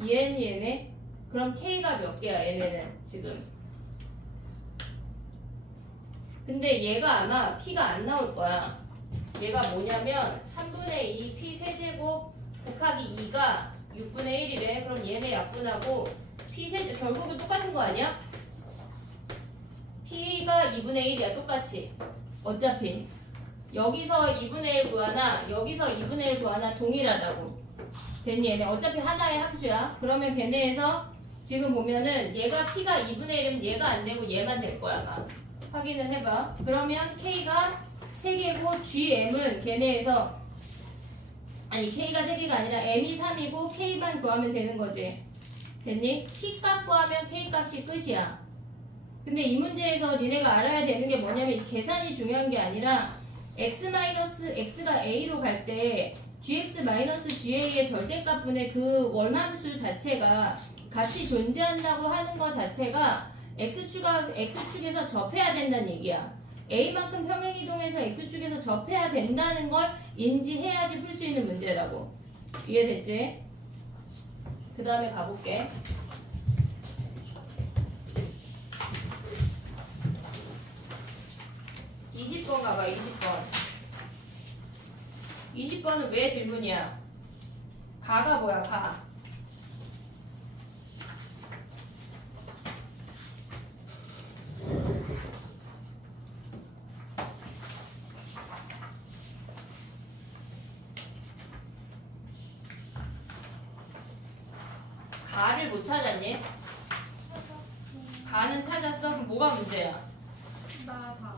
얘네. 그럼 K가 몇 개야 얘네는 지금. 근데 얘가 아마 P가 안 나올 거야. 얘가 뭐냐면 3분의 2 P 세제곱 곱하기 2가 6분의 1이래. 그럼 얘네 약분하고 P 세제곱 결국은 똑같은 거 아니야? P가 2분의 1이야 똑같이. 어차피 여기서 2분의 1 구하나 여기서 2분의 1 구하나 동일하다고. 됐니 얘네? 어차피 하나의 함수야. 그러면 걔네에서 지금 보면은 얘가 P가 2분의 1이면 얘가 안 되고 얘만 될 거야 아마. 확인을 해봐. 그러면 K가 3개고 GM은 걔네에서 아니 K가 3개가 아니라 M이 3이고 K만 구하면 되는 거지. 됐니? P 값 구하면 K 값이 끝이야. 근데 이 문제에서 니네가 알아야 되는 게 뭐냐면 이 계산이 중요한 게 아니라 X가 A로 갈 때 GX-GA의 절대값분의 그 원함수 자체가 같이 존재한다고 하는 것 자체가 X축에서 접해야 된다는 얘기야. A만큼 평행이동해서 X축에서 접해야 된다는 걸 인지해야지 풀 수 있는 문제라고. 이해됐지? 그 다음에 가볼게. 20번 가봐. 20번. 20번은 왜 질문이야? 가가 뭐야? 가. 가를 못 찾았니? 가는 찾았어? 그럼 뭐가 문제야? 나 봐.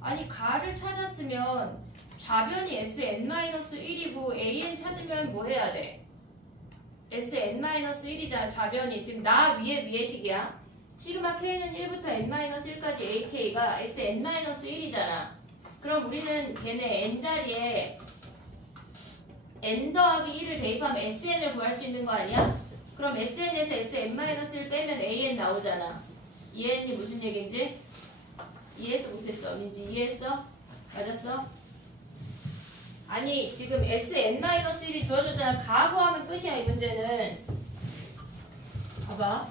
아니 가를 찾았으면 좌변이 Sn-1이고 AN 찾으면 뭐 해야 돼? Sn-1이잖아 좌변이. 지금 나 위에 식이야. 시그마 K는 1부터 N-1까지 AK가 Sn-1이잖아. 그럼 우리는 걔네 N자리에 N 더하기 1을 대입하면 SN을 구할 수 있는 거 아니야? 그럼 SN에서 Sn-1 빼면 AN 나오잖아. 이해했니 무슨 얘기인지? 이해했어 못했어? 민지 이해했어? 맞았어? 아니 지금 Sn-1이 주어졌잖아. 가 구하면 끝이야 이 문제는. 봐봐.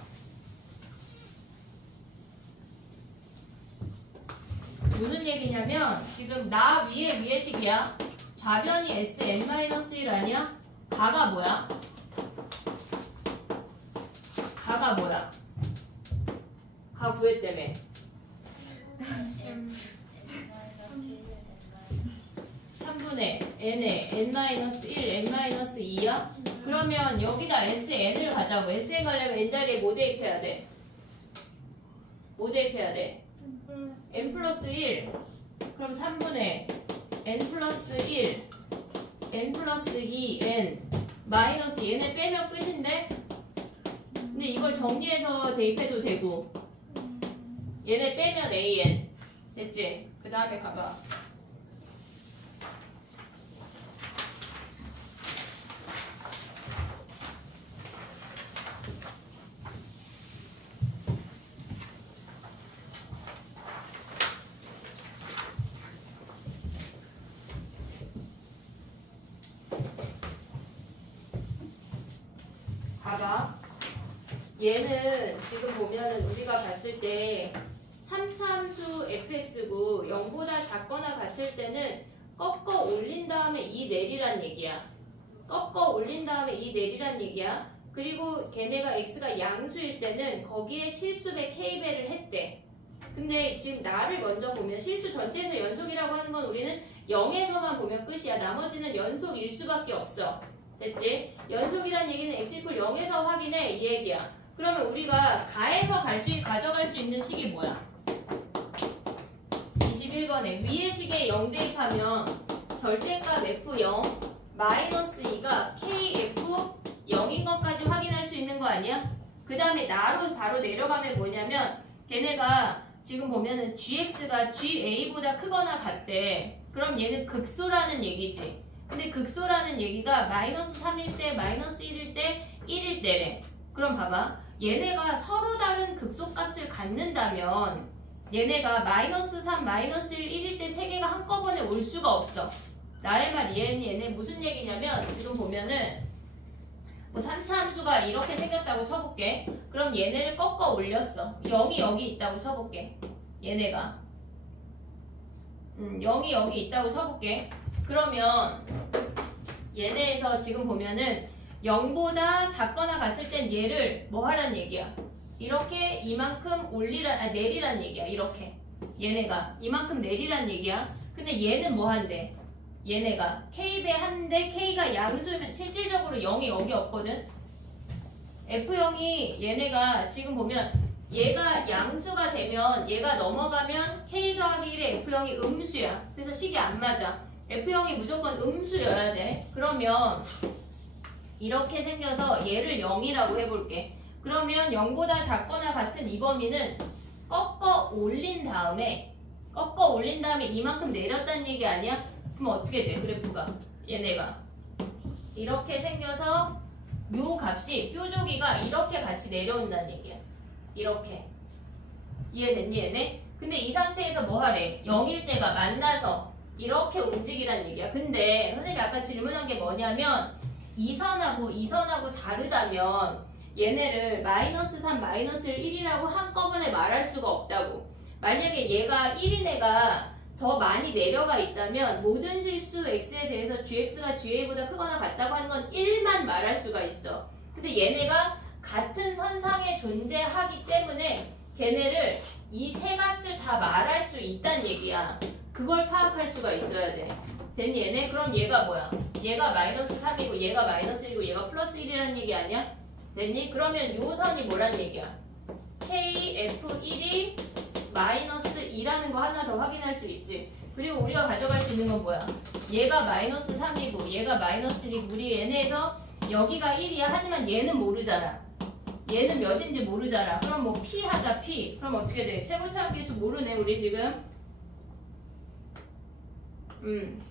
무슨 얘기냐면 지금 나 위에 식이야. 좌변이 Sn-1 아니야? 가가 뭐야? 가가 뭐야? 가 구했다며. 3분의 n에 n-1, n-2야? 그러면 여기다 SN을 가자고. SN 가려면 n 자리에 뭐 대입해야 돼? 뭐 대입해야 돼? n 플러스 1. 그럼 3분의 n 플러스 1, n 플러스 2, n 마이너스 얘네 빼면 끝인데? 근데 이걸 정리해서 대입해도 되고 얘네 빼면 an 됐지? 그 다음에 가봐. 봐봐. 얘는 지금 보면은 우리가 봤을 때 3차 함수 fx고 0보다 작거나 같을 때는 꺾어 올린 다음에 2 내리란 얘기야. 꺾어 올린 다음에 2 내리란 얘기야. 그리고 걔네가 x가 양수일 때는 거기에 실수배 k배를 했대. 근데 지금 나를 먼저 보면 실수 전체에서 연속이라고 하는 건 우리는 0에서만 보면 끝이야. 나머지는 연속일 수밖에 없어. 됐지? 연속이란 얘기는 x 이퀄 0에서 확인해 이 얘기야. 그러면 우리가 가에서 가져갈 수 있는 식이 뭐야? 21번에 위의 식에 0 대입하면 절대값 f0 마이너스 2가 kf0인 것까지 확인할 수 있는 거 아니야? 그 다음에 나로 바로 내려가면 뭐냐면 걔네가 지금 보면은 gx가 ga보다 크거나 같대. 그럼 얘는 극소라는 얘기지. 근데 극소라는 얘기가 마이너스 3일 때, 마이너스 1일 때, 1일 때래. 그럼 봐봐. 얘네가 서로 다른 극소값을 갖는다면 얘네가 마이너스 3, 마이너스 1, 1일 때 세 개가 한꺼번에 올 수가 없어. 나의 말 얘네 무슨 얘기냐면 지금 보면은 뭐 3차 함수가 이렇게 생겼다고 쳐볼게. 그럼 얘네를 꺾어 올렸어. 0이 여기 있다고 쳐볼게. 얘네가 0이 여기 있다고 쳐볼게. 그러면 얘네에서 지금 보면은 0보다 작거나 같을 땐 얘를 뭐 하란 얘기야? 이렇게 이만큼 내리란 얘기야. 이렇게 얘네가 이만큼 내리란 얘기야. 근데 얘는 뭐 한대? 얘네가 k배 한데 k가 양수면 실질적으로 0이 여기 없거든. f0이 얘네가 지금 보면 얘가 양수가 되면 얘가 넘어가면 k 더하기 1에 f0이 음수야. 그래서 식이 안 맞아. f0이 무조건 음수여야 돼. 그러면 이렇게 생겨서 얘를 0이라고 해볼게. 그러면 0보다 작거나 같은 이 범위는 꺾어 올린 다음에 이만큼 내렸다는 얘기 아니야? 그럼 어떻게 돼? 그래프가 얘네가 이렇게 생겨서 요 값이 뾰족이가 이렇게 같이 내려온다는 얘기야. 이렇게 이해됐니 얘네? 근데 이 상태에서 뭐 하래? 0일 때가 만나서 이렇게 움직이란 얘기야. 근데 선생님이 아까 질문한 게 뭐냐면 이선하고 다르다면 얘네를 마이너스 3, 마이너스 1이라고 한꺼번에 말할 수가 없다고. 만약에 얘가 1인 애가 더 많이 내려가 있다면 모든 실수 x에 대해서 gx가 ga보다 크거나 같다고 하는 건 1만 말할 수가 있어. 근데 얘네가 같은 선상에 존재하기 때문에 걔네를 이 세 값을 다 말할 수 있다는 얘기야. 그걸 파악할 수가 있어야 돼. 됐니 얘네? 그럼 얘가 뭐야? 얘가 마이너스 3이고 얘가 마이너스 1이고 얘가 플러스 1이라는 얘기 아니야? 됐니? 그러면 요 선이 뭐란 얘기야? kf1이 마이너스 2라는 거 하나 더 확인할 수 있지. 그리고 우리가 가져갈 수 있는 건 뭐야? 얘가 마이너스 3이고 얘가 마이너스 1이고 우리 얘네에서 여기가 1이야. 하지만 얘는 모르잖아. 얘는 몇인지 모르잖아. 그럼 뭐 p 하자 p. 그럼 어떻게 돼? 최고차함기수 모르네 우리 지금.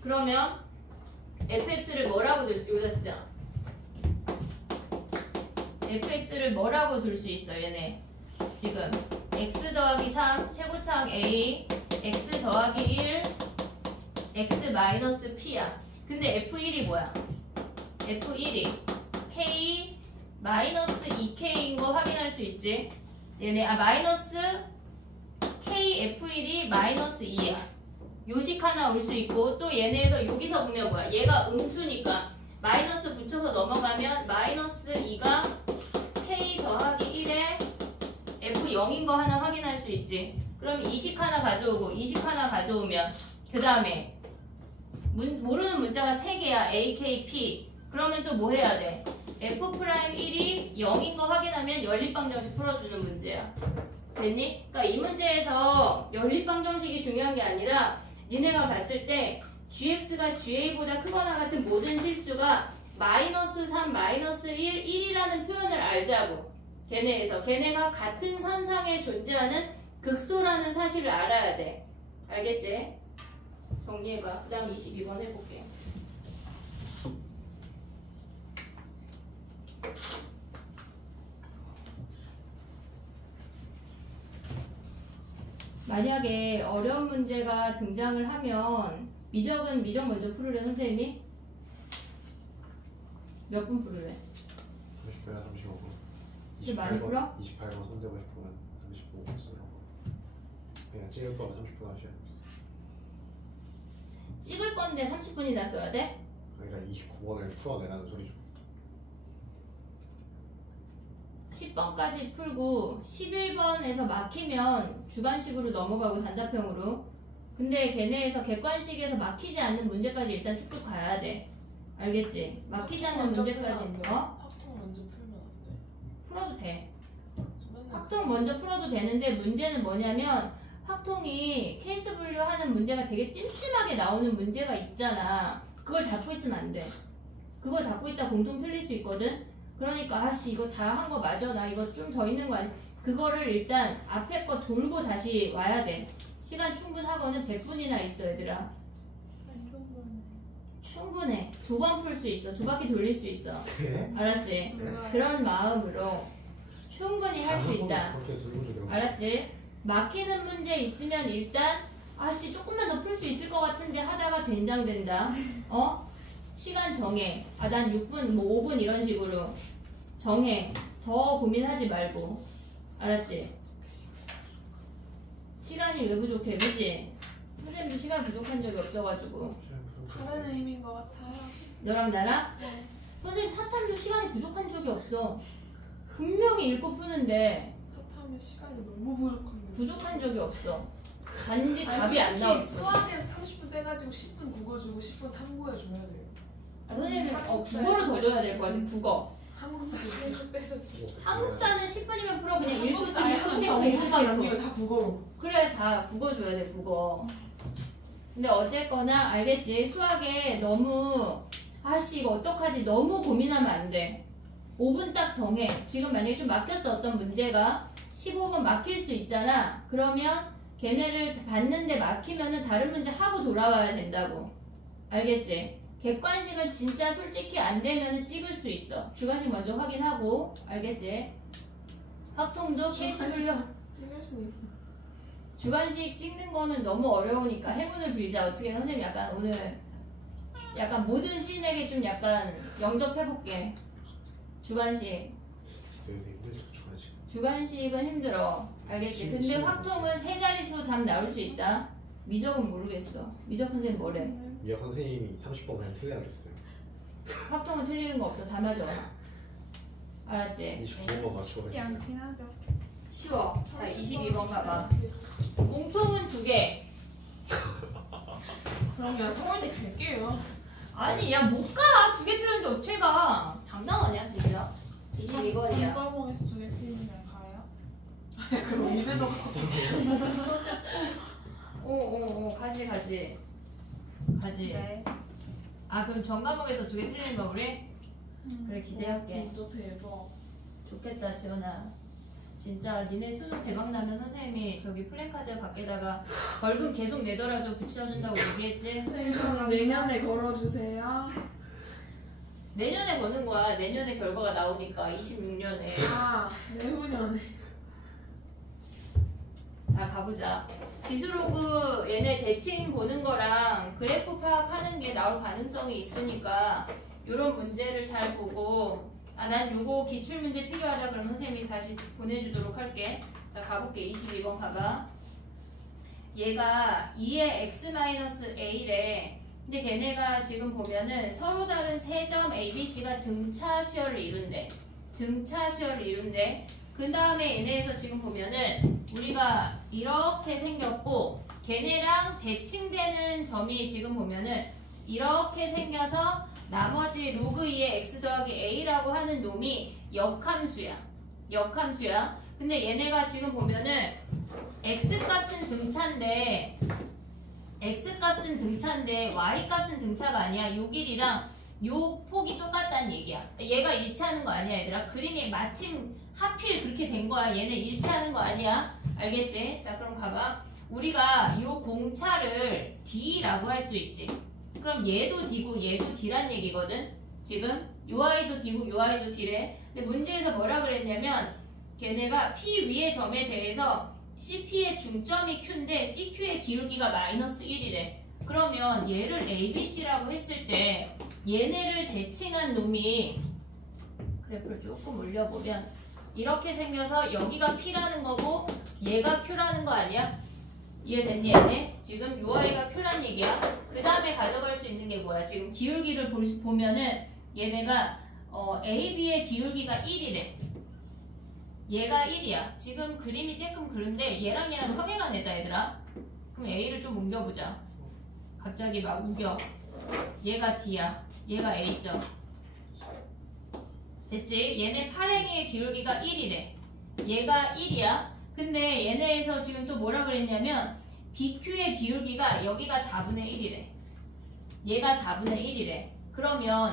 그러면 fx를 뭐라고 둘 수, 여기다 쓰자. fx를 뭐라고 둘 수 있어 얘네. 지금 x 더하기 3 최고차항 a x 더하기 1 x 마이너스 p야. 근데 f1이 뭐야? f1이 k 마이너스 2k인 거 확인할 수 있지. 얘네 마이너스 k f1이 마이너스 2야. 요식 하나 올 수 있고 또 얘네에서 여기서 보면 뭐야? 얘가 음수니까 마이너스 붙여서 넘어가면 마이너스 2가 k 더하기 1에 f0인 거 하나 확인할 수 있지. 그럼 이식 하나 가져오고 이식 하나 가져오면 그 다음에 모르는 문자가 3개야. a, k, p. 그러면 또 뭐 해야 돼? F'1이 0인 거 확인하면 연립방정식 풀어주는 문제야. 됐니? 그러니까 이 문제에서 연립방정식이 중요한 게 아니라 니네가 봤을 때 gx가 ga보다 크거나 같은 모든 실수가 -3, -1, 1이라는 표현을 알자고. 걔네가 같은 선상에 존재하는 극소라는 사실을 알아야 돼. 알겠지? 정리해봐. 그 다음 22번 해볼게. 만약에 어려운 문제가 등장을 하면 미적 먼저 풀으래 선생님이? 몇 분 풀으래? 30분이나 35분. 이제 많이 풀어? 28번 손대고 싶으면 35분 쓰라고. 그냥 찍을 거면 30분 하셔야 돼. 찍을 건데 30분이나 써야 돼? 그러니까 29번을 풀어내라는 소리죠. 10번까지 풀고 11번에서 막히면 주관식으로 넘어가고 단답형으로. 근데 걔네에서 객관식에서 막히지 않는 문제까지 일단 쭉쭉 가야 돼. 알겠지? 막히지 않는 문제까지 확통 먼저 풀면 안 돼? 풀어도 돼. 맨날 확통 먼저 풀어도 되는데 문제는 뭐냐면 확통이 케이스 분류하는 문제가 되게 찜찜하게 나오는 문제가 있잖아. 그걸 잡고 있으면 안 돼. 그거 잡고 있다 공통 틀릴 수 있거든. 그러니까 아씨 이거 다 한 거 맞아. 나 이거 좀 더 있는 거 아니야. 그거를 일단 앞에 거 돌고 다시 와야 돼. 시간 충분하고는 100분이나 있어 얘들아. 충분해. 2번 풀 수 있어. 2바퀴 돌릴 수 있어. 그래? 알았지? 그런 마음으로 충분히 할 수 있다. 알았지? 막히는 문제 있으면 일단 아씨 조금만 더 풀 수 있을 것 같은데 하다가 된장된다. 시간 정해. 난 6분 뭐 5분 이런 식으로 정해. 더 고민하지 말고. 알았지? 시간이 왜 부족해? 그지? 선생님도 시간 부족한 적이 없어가지고. 다른 의미인 것 같아요. 너랑 나랑? 네. 선생님 사탐도 시간이 부족한 적이 없어. 분명히 읽고 푸는데 사탐에 시간이 너무 부족한데. 부족한 적이 없어. 단지 아니, 답이 안 솔직히 나왔어. 수학에서 30분 떼가지고 10분 국어 주고 10분 탐구해줘야 돼요. 선생님이 국어를 더 줘야 될 거 같아. 국어. 한국사 10분 떼서 한국사는 10분이면 풀어. 그냥 읽고 한국사 읽고 체크 5분만 읽고 남기면 체크. 다 국어로. 그래 다 국어 줘야 돼 국어. 근데 어쨌거나 알겠지? 수학에 너무 아씨 이거 어떡하지 너무 고민하면 안 돼. 5분 딱 정해. 지금 만약에 좀 막혔어 어떤 문제가 15분 막힐 수 있잖아. 그러면 걔네를 봤는데 막히면은 다른 문제 하고 돌아와야 된다고. 알겠지? 객관식은 진짜 솔직히 안 되면은 찍을 수 있어. 주관식 먼저 확인하고. 알겠지? 확통도 케이스 분류. 찍을 수 있어. 주관식 찍는 거는 너무 어려우니까 행운을 빌자. 어떻게 선생님 약간 오늘 약간 모든 시인에게 좀 약간 영접해볼게. 주관식. 되게 힘들죠 주관식. 주관식은 힘들어. 알겠지? 근데 확통은 세 자릿수 답 나올 수 있다. 미적은 모르겠어. 미적 선생님 뭐래? 미역 선생님이 30번 그냥 틀려야 됐어요. 확통은 틀리는 거 없어. 다 맞아. 알았지? 29번 맞추고 쉽지 했어요. 않긴 하죠. 쉬워. 자, 22번 가봐. 공통은 2개. 그럼 야 서울대 갈게요. 아니, 야, 못 가. 2개 틀렸는데 어떻게 가? 장난 아니야, 진짜. 22번이야. 장발봉에서 저게 틀리면 가요? 그럼 이대로 가지. 가지. 가지. 네. 아, 그럼 전과목에서 2개 틀리는 거 우리? 그래, 기대할게. 진짜 대박. 좋겠다, 지원아. 진짜 니네 수능 대박 나면 선생님이 저기 플래카드 밖에다가 벌금 계속 내더라도 붙여준다고 얘기했지? 네, 그럼 내년에 걸어주세요. 내년에 거는 거야. 내년에 결과가 나오니까 26년에. 아, 내후년에. 자, 가보자. 지수로그 얘네 대칭 보는 거랑 그래프 파악하는 게 나올 가능성이 있으니까 이런 문제를 잘 보고 난 요거 기출문제 필요하다 그러면 선생님이 다시 보내주도록 할게. 자, 가볼게. 22번 가봐. 얘가 2의 x-a래. 근데 걔네가 지금 보면은 서로 다른 세 점 ABC가 등차 수열을 이룬대. 그 다음에 얘네에서 지금 보면은 우리가 이렇게 생겼고 걔네랑 대칭되는 점이 지금 보면은 이렇게 생겨서 나머지 로그 2의 x 더하기 a라고 하는 놈이 역함수야. 역함수야. 근데 얘네가 지금 보면은 x값은 등차인데 x값은 등차인데 y값은 등차가 아니야. 요 길이랑 요 폭이 똑같다는 얘기야. 얘가 일치하는 거 아니야 얘들아. 그림이 마침 하필 그렇게 된 거야. 얘네 일치하는 거 아니야. 알겠지? 자 그럼 가봐. 우리가 요 공차를 D라고 할 수 있지. 그럼 얘도 D고 얘도 D란 얘기거든. 지금 요 아이도 D고 요 아이도 D래. 근데 문제에서 뭐라 그랬냐면 걔네가 P 위의 점에 대해서 CP의 중점이 Q인데 CQ의 기울기가 마이너스 1이래. 그러면 얘를 ABC라고 했을 때 얘네를 대칭한 놈이 그래프를 조금 올려보면 이렇게 생겨서 여기가 P라는 거고 얘가 Q라는 거 아니야? 이해됐니 얘네? 지금 요 아이가 Q란 얘기야. 그 다음에 가져갈 수 있는 게 뭐야? 지금 기울기를 보면은 얘네가 AB의 기울기가 1이래. 얘가 1이야. 지금 그림이 조금 그런데 얘랑 평행한 애다 얘들아. 그럼 A를 좀 옮겨보자. 갑자기 막 우겨. 얘가 D야. 얘가 A점. 됐지? 얘네 팔행의 기울기가 1이래. 얘가 1이야. 근데 얘네에서 지금 또 뭐라 그랬냐면 BQ의 기울기가 여기가 4분의 1이래. 얘가 4분의 1이래. 그러면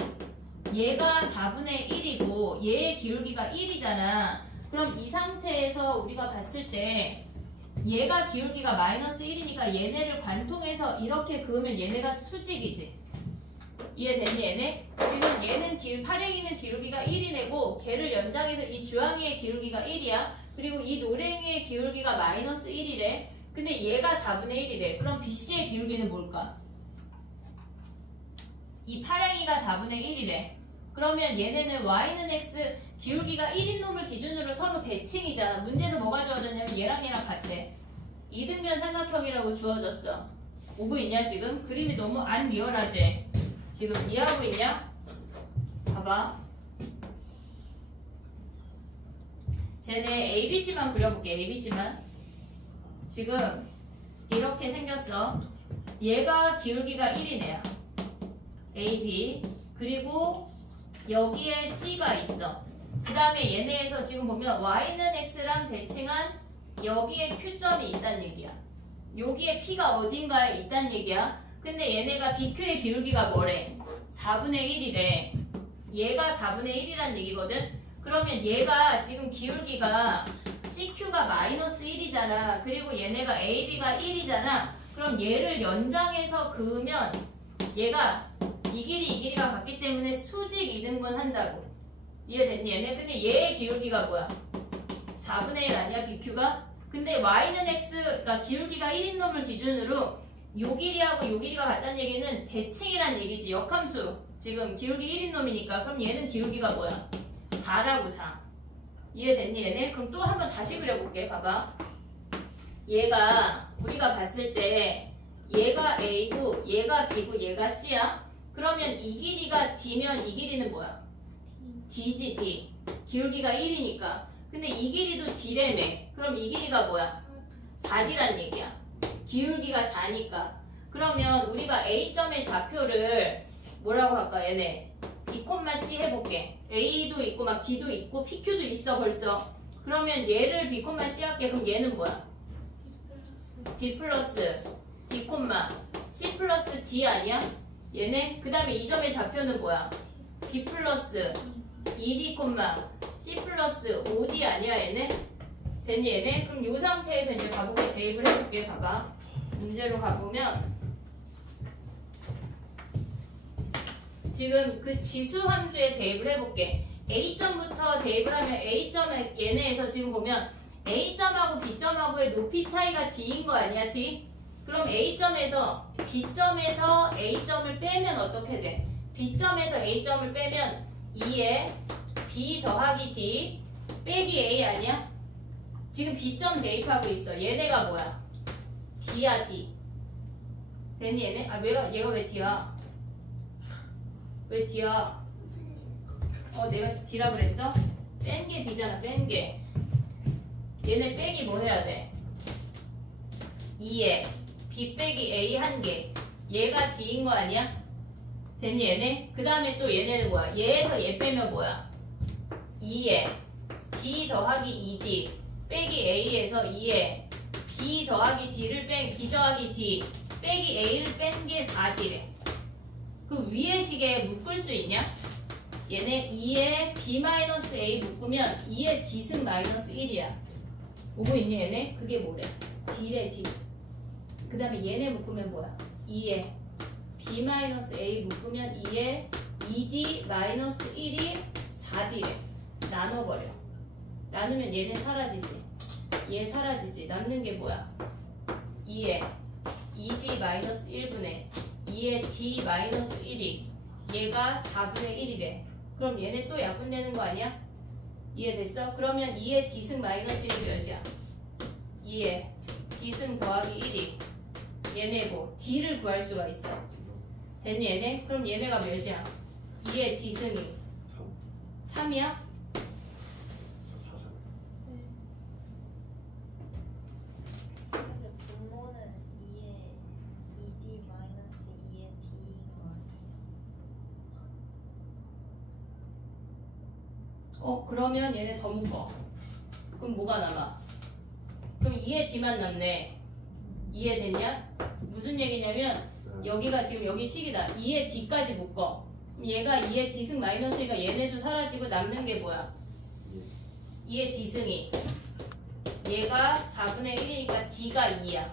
얘가 4분의 1이고 얘의 기울기가 1이잖아. 그럼 이 상태에서 우리가 봤을 때 얘가 기울기가 마이너스 1이니까 얘네를 관통해서 이렇게 그으면 얘네가 수직이지. 이해됐니 얘네? 지금 얘는 팔행이는 기울기가 1이네고 걔를 연장해서 이 주황이의 기울기가 1이야. 그리고 이 노랭이의 기울기가 마이너스 1이래. 근데 얘가 4분의 1이래. 그럼 BC의 기울기는 뭘까? 이 팔행이가 4분의 1이래. 그러면 얘네는 Y는 X 기울기가 1인 놈을 기준으로 서로 대칭이잖아. 문제에서 뭐가 주어졌냐면 얘랑 같아. 이등변 삼각형이라고 주어졌어. 오고 있냐 지금? 그림이 너무 안 리얼하지? 지금 이해하고 있냐? 봐봐. 쟤네 ABC만 그려볼게. ABC만. 지금 이렇게 생겼어. 얘가 기울기가 1인 애야. AB. 그리고 여기에 C가 있어. 그 다음에 얘네에서 지금 보면 Y는 X랑 대칭한 여기에 Q점이 있다는 얘기야. 여기에 P가 어딘가에 있다는 얘기야. 근데 얘네가 BQ의 기울기가 뭐래? 4분의 1이래. 얘가 4분의 1이란 얘기거든. 그러면 얘가 지금 기울기가 CQ가 마이너스 1이잖아. 그리고 얘네가 AB가 1이잖아. 그럼 얘를 연장해서 그으면 얘가 이 길이가 같기 때문에 수직 이등분 한다고. 이해됐니 얘네? 근데 얘의 기울기가 뭐야? 4분의 1 아니야 BQ가? 근데 Y는 X가 기울기가 1인 놈을 기준으로 요 길이하고 요 길이가 같다는 얘기는 대칭이란 얘기지. 역함수. 지금 기울기 1인 놈이니까. 그럼 얘는 기울기가 뭐야? 4라고 4. 이해됐니 얘네? 그럼 또 한번 다시 그려볼게. 봐봐. 얘가 우리가 봤을 때 얘가 A고 얘가 B고 얘가 C야. 그러면 이 길이가 D면 이 길이는 뭐야? D지 D. 기울기가 1이니까. 근데 이 길이도 D래며. 그럼 이 길이가 뭐야? 4D란 얘기야. 기울기가 4니까. 그러면 우리가 A점의 좌표를 뭐라고 할까 얘네? B, C 해볼게. A도 있고 막 D도 있고 PQ도 있어 벌써. 그러면 얘를 B, C 할게. 그럼 얘는 뭐야? B 플러스 D, C 플러스 D 아니야? 얘네? 그 다음에 이 점의 좌표는 뭐야? B 플러스 2D, C 플러스 5D 아니야 얘네? 됐니 얘네? 그럼 이 상태에서 이제 가볼게. 대입을 해볼게. 봐봐. 문제로 가보면 지금 그 지수 함수에 대입을 해볼게. A점부터 대입을 하면 A점에 얘네에서 지금 보면 A점하고 B점하고의 높이 차이가 D인 거 아니야 D? 그럼 A점에서 B점에서 A점을 빼면 어떻게 돼? B점에서 A점을 빼면 2에 B 더하기 D 빼기 A 아니야? 지금 B점 대입하고 있어. 얘네가 뭐야? D야 D. 됐니 얘네? 아 얘가 왜 D야? 왜 D야? 내가 D라 그랬어? 뺀 게 D잖아. 뺀 게. 얘네 빼기 뭐 해야 돼? 2에 B 빼기 A 한 개. 얘가 D인 거 아니야? 됐니 얘네? 그 다음에 또 얘네는 뭐야? 얘에서 얘 빼면 뭐야? 2에 b 더하기 2d 빼기 a에서 2에 b 더하기 d를 뺀 b 더하기 d 빼기 a를 뺀 게 4d래. 그 위에 식에 묶을 수 있냐? 얘네 2에 b-a 묶으면 2에 d승 마이너스 1이야. 오고 있니 얘네? 그게 뭐래? d래 d. 그 다음에 얘네 묶으면 뭐야? 2에 b-a 묶으면 2에 2d 마이너스 1이 4d래. 나눠버려. 나누면 얘네 사라지지. 얘 사라지지. 남는 게 뭐야? 2에 2d 마이너스 1분의 2에 d 마이너스 1이 얘가 4분의 1이래. 그럼 얘네 또 약분되는 거 아니야? 이해됐어? 그러면 2에 d승 마이너스 1이 몇이야? 2에 d승 더하기 1이 얘네고 d를 구할 수가 있어. 됐니 얘네? 그럼 얘네가 몇이야? 2에 d승이 3이야? 4잖아. 근데 분모는 2에 2d 마이너스 2에 d인 거 아니에요? 그러면 얘네 더 묶어. 그럼 뭐가 남아? 그럼 2에 d만 남네. 이해됐냐? 무슨 얘기냐면 여기가 지금 여기 식이다. 2에 d까지 묶어. 그럼 얘가 2에 d승 마이너스니까 얘네도 사라지고 남는 게 뭐야? 2에 d승이 얘가 4분의 1이니까 d가 2야.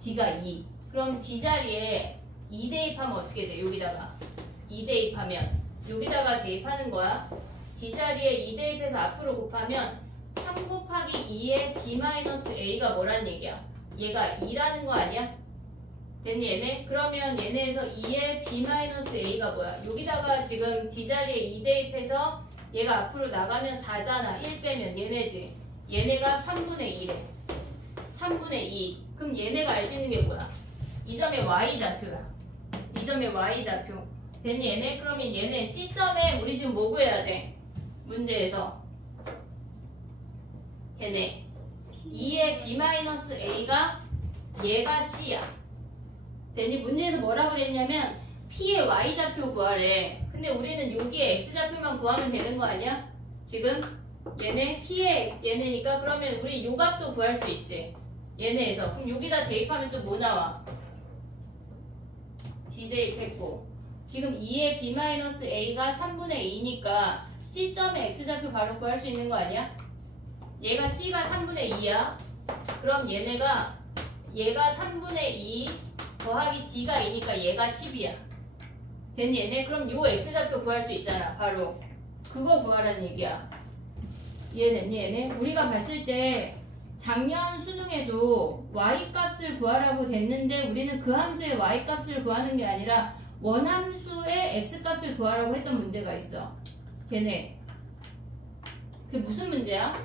d가 2. 그럼 d 자리에 2 대입하면 어떻게 돼? 여기다가 2 대입하면 여기다가 대입하는 거야. d 자리에 2 대입해서 앞으로 гов하면 3 곱하기 2의 b-a가 뭐란 얘기야? 얘가 2라는 거 아니야? 됐니 얘네? 그러면 얘네에서 2의 b-a가 뭐야? 여기다가 지금 d 자리에 2 대입해서 얘가 앞으로 나가면 4잖아. 1 빼면 얘네지. 얘네가 3분의 2래. 3분의 2. 그럼 얘네가 알 수 있는 게 뭐야? 이 점의 y좌표야. 이 점의 y좌표. 됐니 얘네? 그러면 얘네 C점에 우리 지금 뭐 구해야 돼? 문제에서 걔네 2의 b-a가 얘가 C야. 됐니? 문제에서 뭐라 그랬냐면 P의 y좌표 구하래. 근데 우리는 여기에 x좌표만 구하면 되는 거 아니야? 지금 얘네 P의 x, 얘네니까 그러면 우리 요 값도 구할 수 있지. 얘네에서. 그럼 여기다 대입하면 또 뭐 나와? d 대입했고 지금 2의 b-a가 3분의 2니까 C점의 x좌표 바로 구할 수 있는 거 아니야? 얘가 C가 3분의 2야. 그럼 얘가 3분의 2 더하기 D가 2니까 얘가 10이야. 됐니 얘네? 그럼 요 x좌표 구할 수 있잖아. 바로 그거 구하라는 얘기야. 이해됐니 얘네? 우리가 봤을 때 작년 수능에도 y값을 구하라고 됐는데 우리는 그 함수의 y값을 구하는 게 아니라 원함수의 x값을 구하라고 했던 문제가 있어. 걔네 그게 무슨 문제야?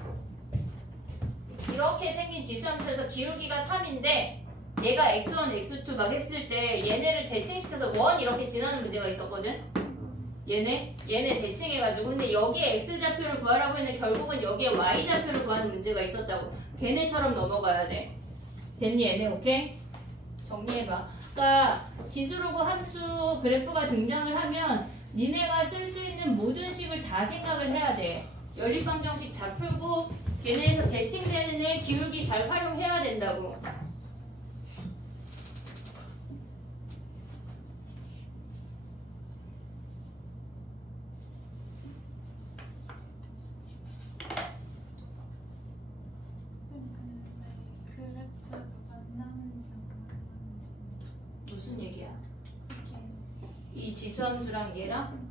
이렇게 생긴 지수함수에서 기울기가 3인데 얘가 x1, x2 막 했을 때 얘네를 대칭시켜서 원 이렇게 지나는 문제가 있었거든? 얘네 대칭해가지고 근데 여기에 x좌표를 구하라고 했는데 결국은 여기에 y좌표를 구하는 문제가 있었다고. 걔네처럼 넘어가야 돼. 됐니 얘네? 오케이? 정리해봐. 그러니까 지수로그 함수 그래프가 등장을 하면 니네가 쓸 수 있는 모든 식을 다 생각을 해야 돼. 연립방정식 잘 풀고 걔네에서 대칭되는 애 기울기 잘 활용해야 된다고. 그래프가 만나는지 안 만나는지 무슨 얘기야? 이렇게 이 지수함수랑 얘랑?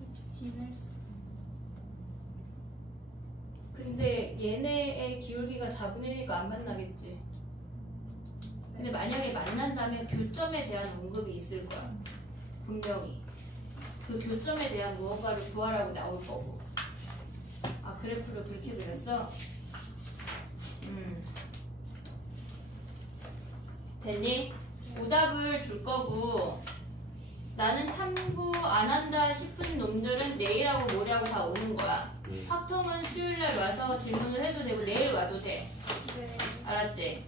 이렇게 지낼 수 근데 얘네의 기울기가 4분의 1이니까 안 만나겠지. 근데 만약에 만난다면 교점에 대한 언급이 있을 거야. 분명히. 그 교점에 대한 무언가를 구하라고 나올 거고. 아, 그래프를 그렇게 그렸어? 됐니? 오답을 줄 거고 나는 탐구 안 한다 싶은 놈들은 내일하고 모레하고 다 오는 거야. 확통은 수요일날 와서 질문을 해도 되고 내일 와도 돼. 네. 알았지?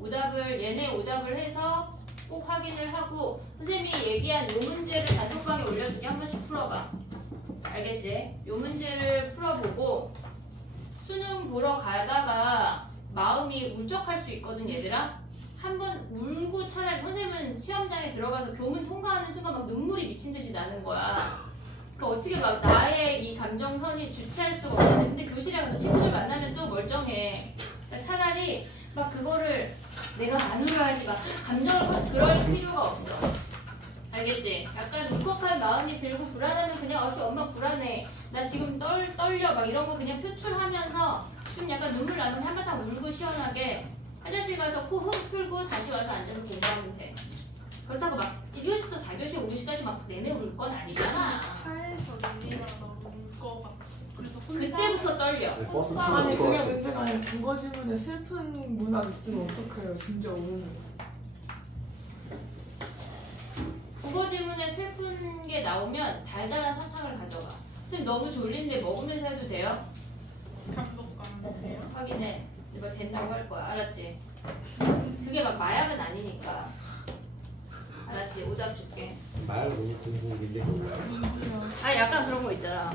오답을 얘네 오답을 해서 꼭 확인을 하고 선생님이 얘기한 요 문제를 단톡방에 올려줄게. 한 번씩 풀어봐. 알겠지? 요 문제를 풀어보고 수능 보러 가다가 마음이 울적할 수 있거든 얘들아. 한번 울고 차라리 선생님은 시험장에 들어가서 교문 통과하는 순간 막 눈물이 미친 듯이 나는 거야. 그러니까 어떻게 막 나의 이 감정선이 주체할 수가 없는데 근데 교실에 가서 친구들 만나면 또 멀쩡해. 그러니까 차라리 막 그거를 내가 안 울어야지 막 감정을 그럴 필요가 없어. 알겠지? 약간 울컥한 마음이 들고 불안하면 그냥 어씨 엄마 불안해. 나 지금 떨려 막 이런 거 그냥 표출하면서 좀 약간 눈물 나면 한바탕 울고 시원하게 화장실 가서 코 흥 풀고 다시 와서 앉아서 공부하면 돼. 그렇다고 막 1교시부터 4교시, 5교시까지 막 내내 울 건 아니잖아. 차에서 내리랑 울것 같아. 그래서 혼자 그때부터 떨려. 버스 타고 아니 그게 울어가지고. 문제가 아니라 국어 지문에 슬픈 문학 있으면 어떡해요? 진짜 우는 거. 국어 지문에 슬픈 게 나오면 달달한 사탕을 가져가. 선생님 너무 졸린데 먹으면서 해도 돼요? 감독관 돼요? 확인해. 이거 된다고 할 거야. 알았지? 그게 막 마약은 아니니까. 알았지? 오답 줄게. 말 오니 공부 밀리고 올라요. 아 약간 그런 거 있잖아.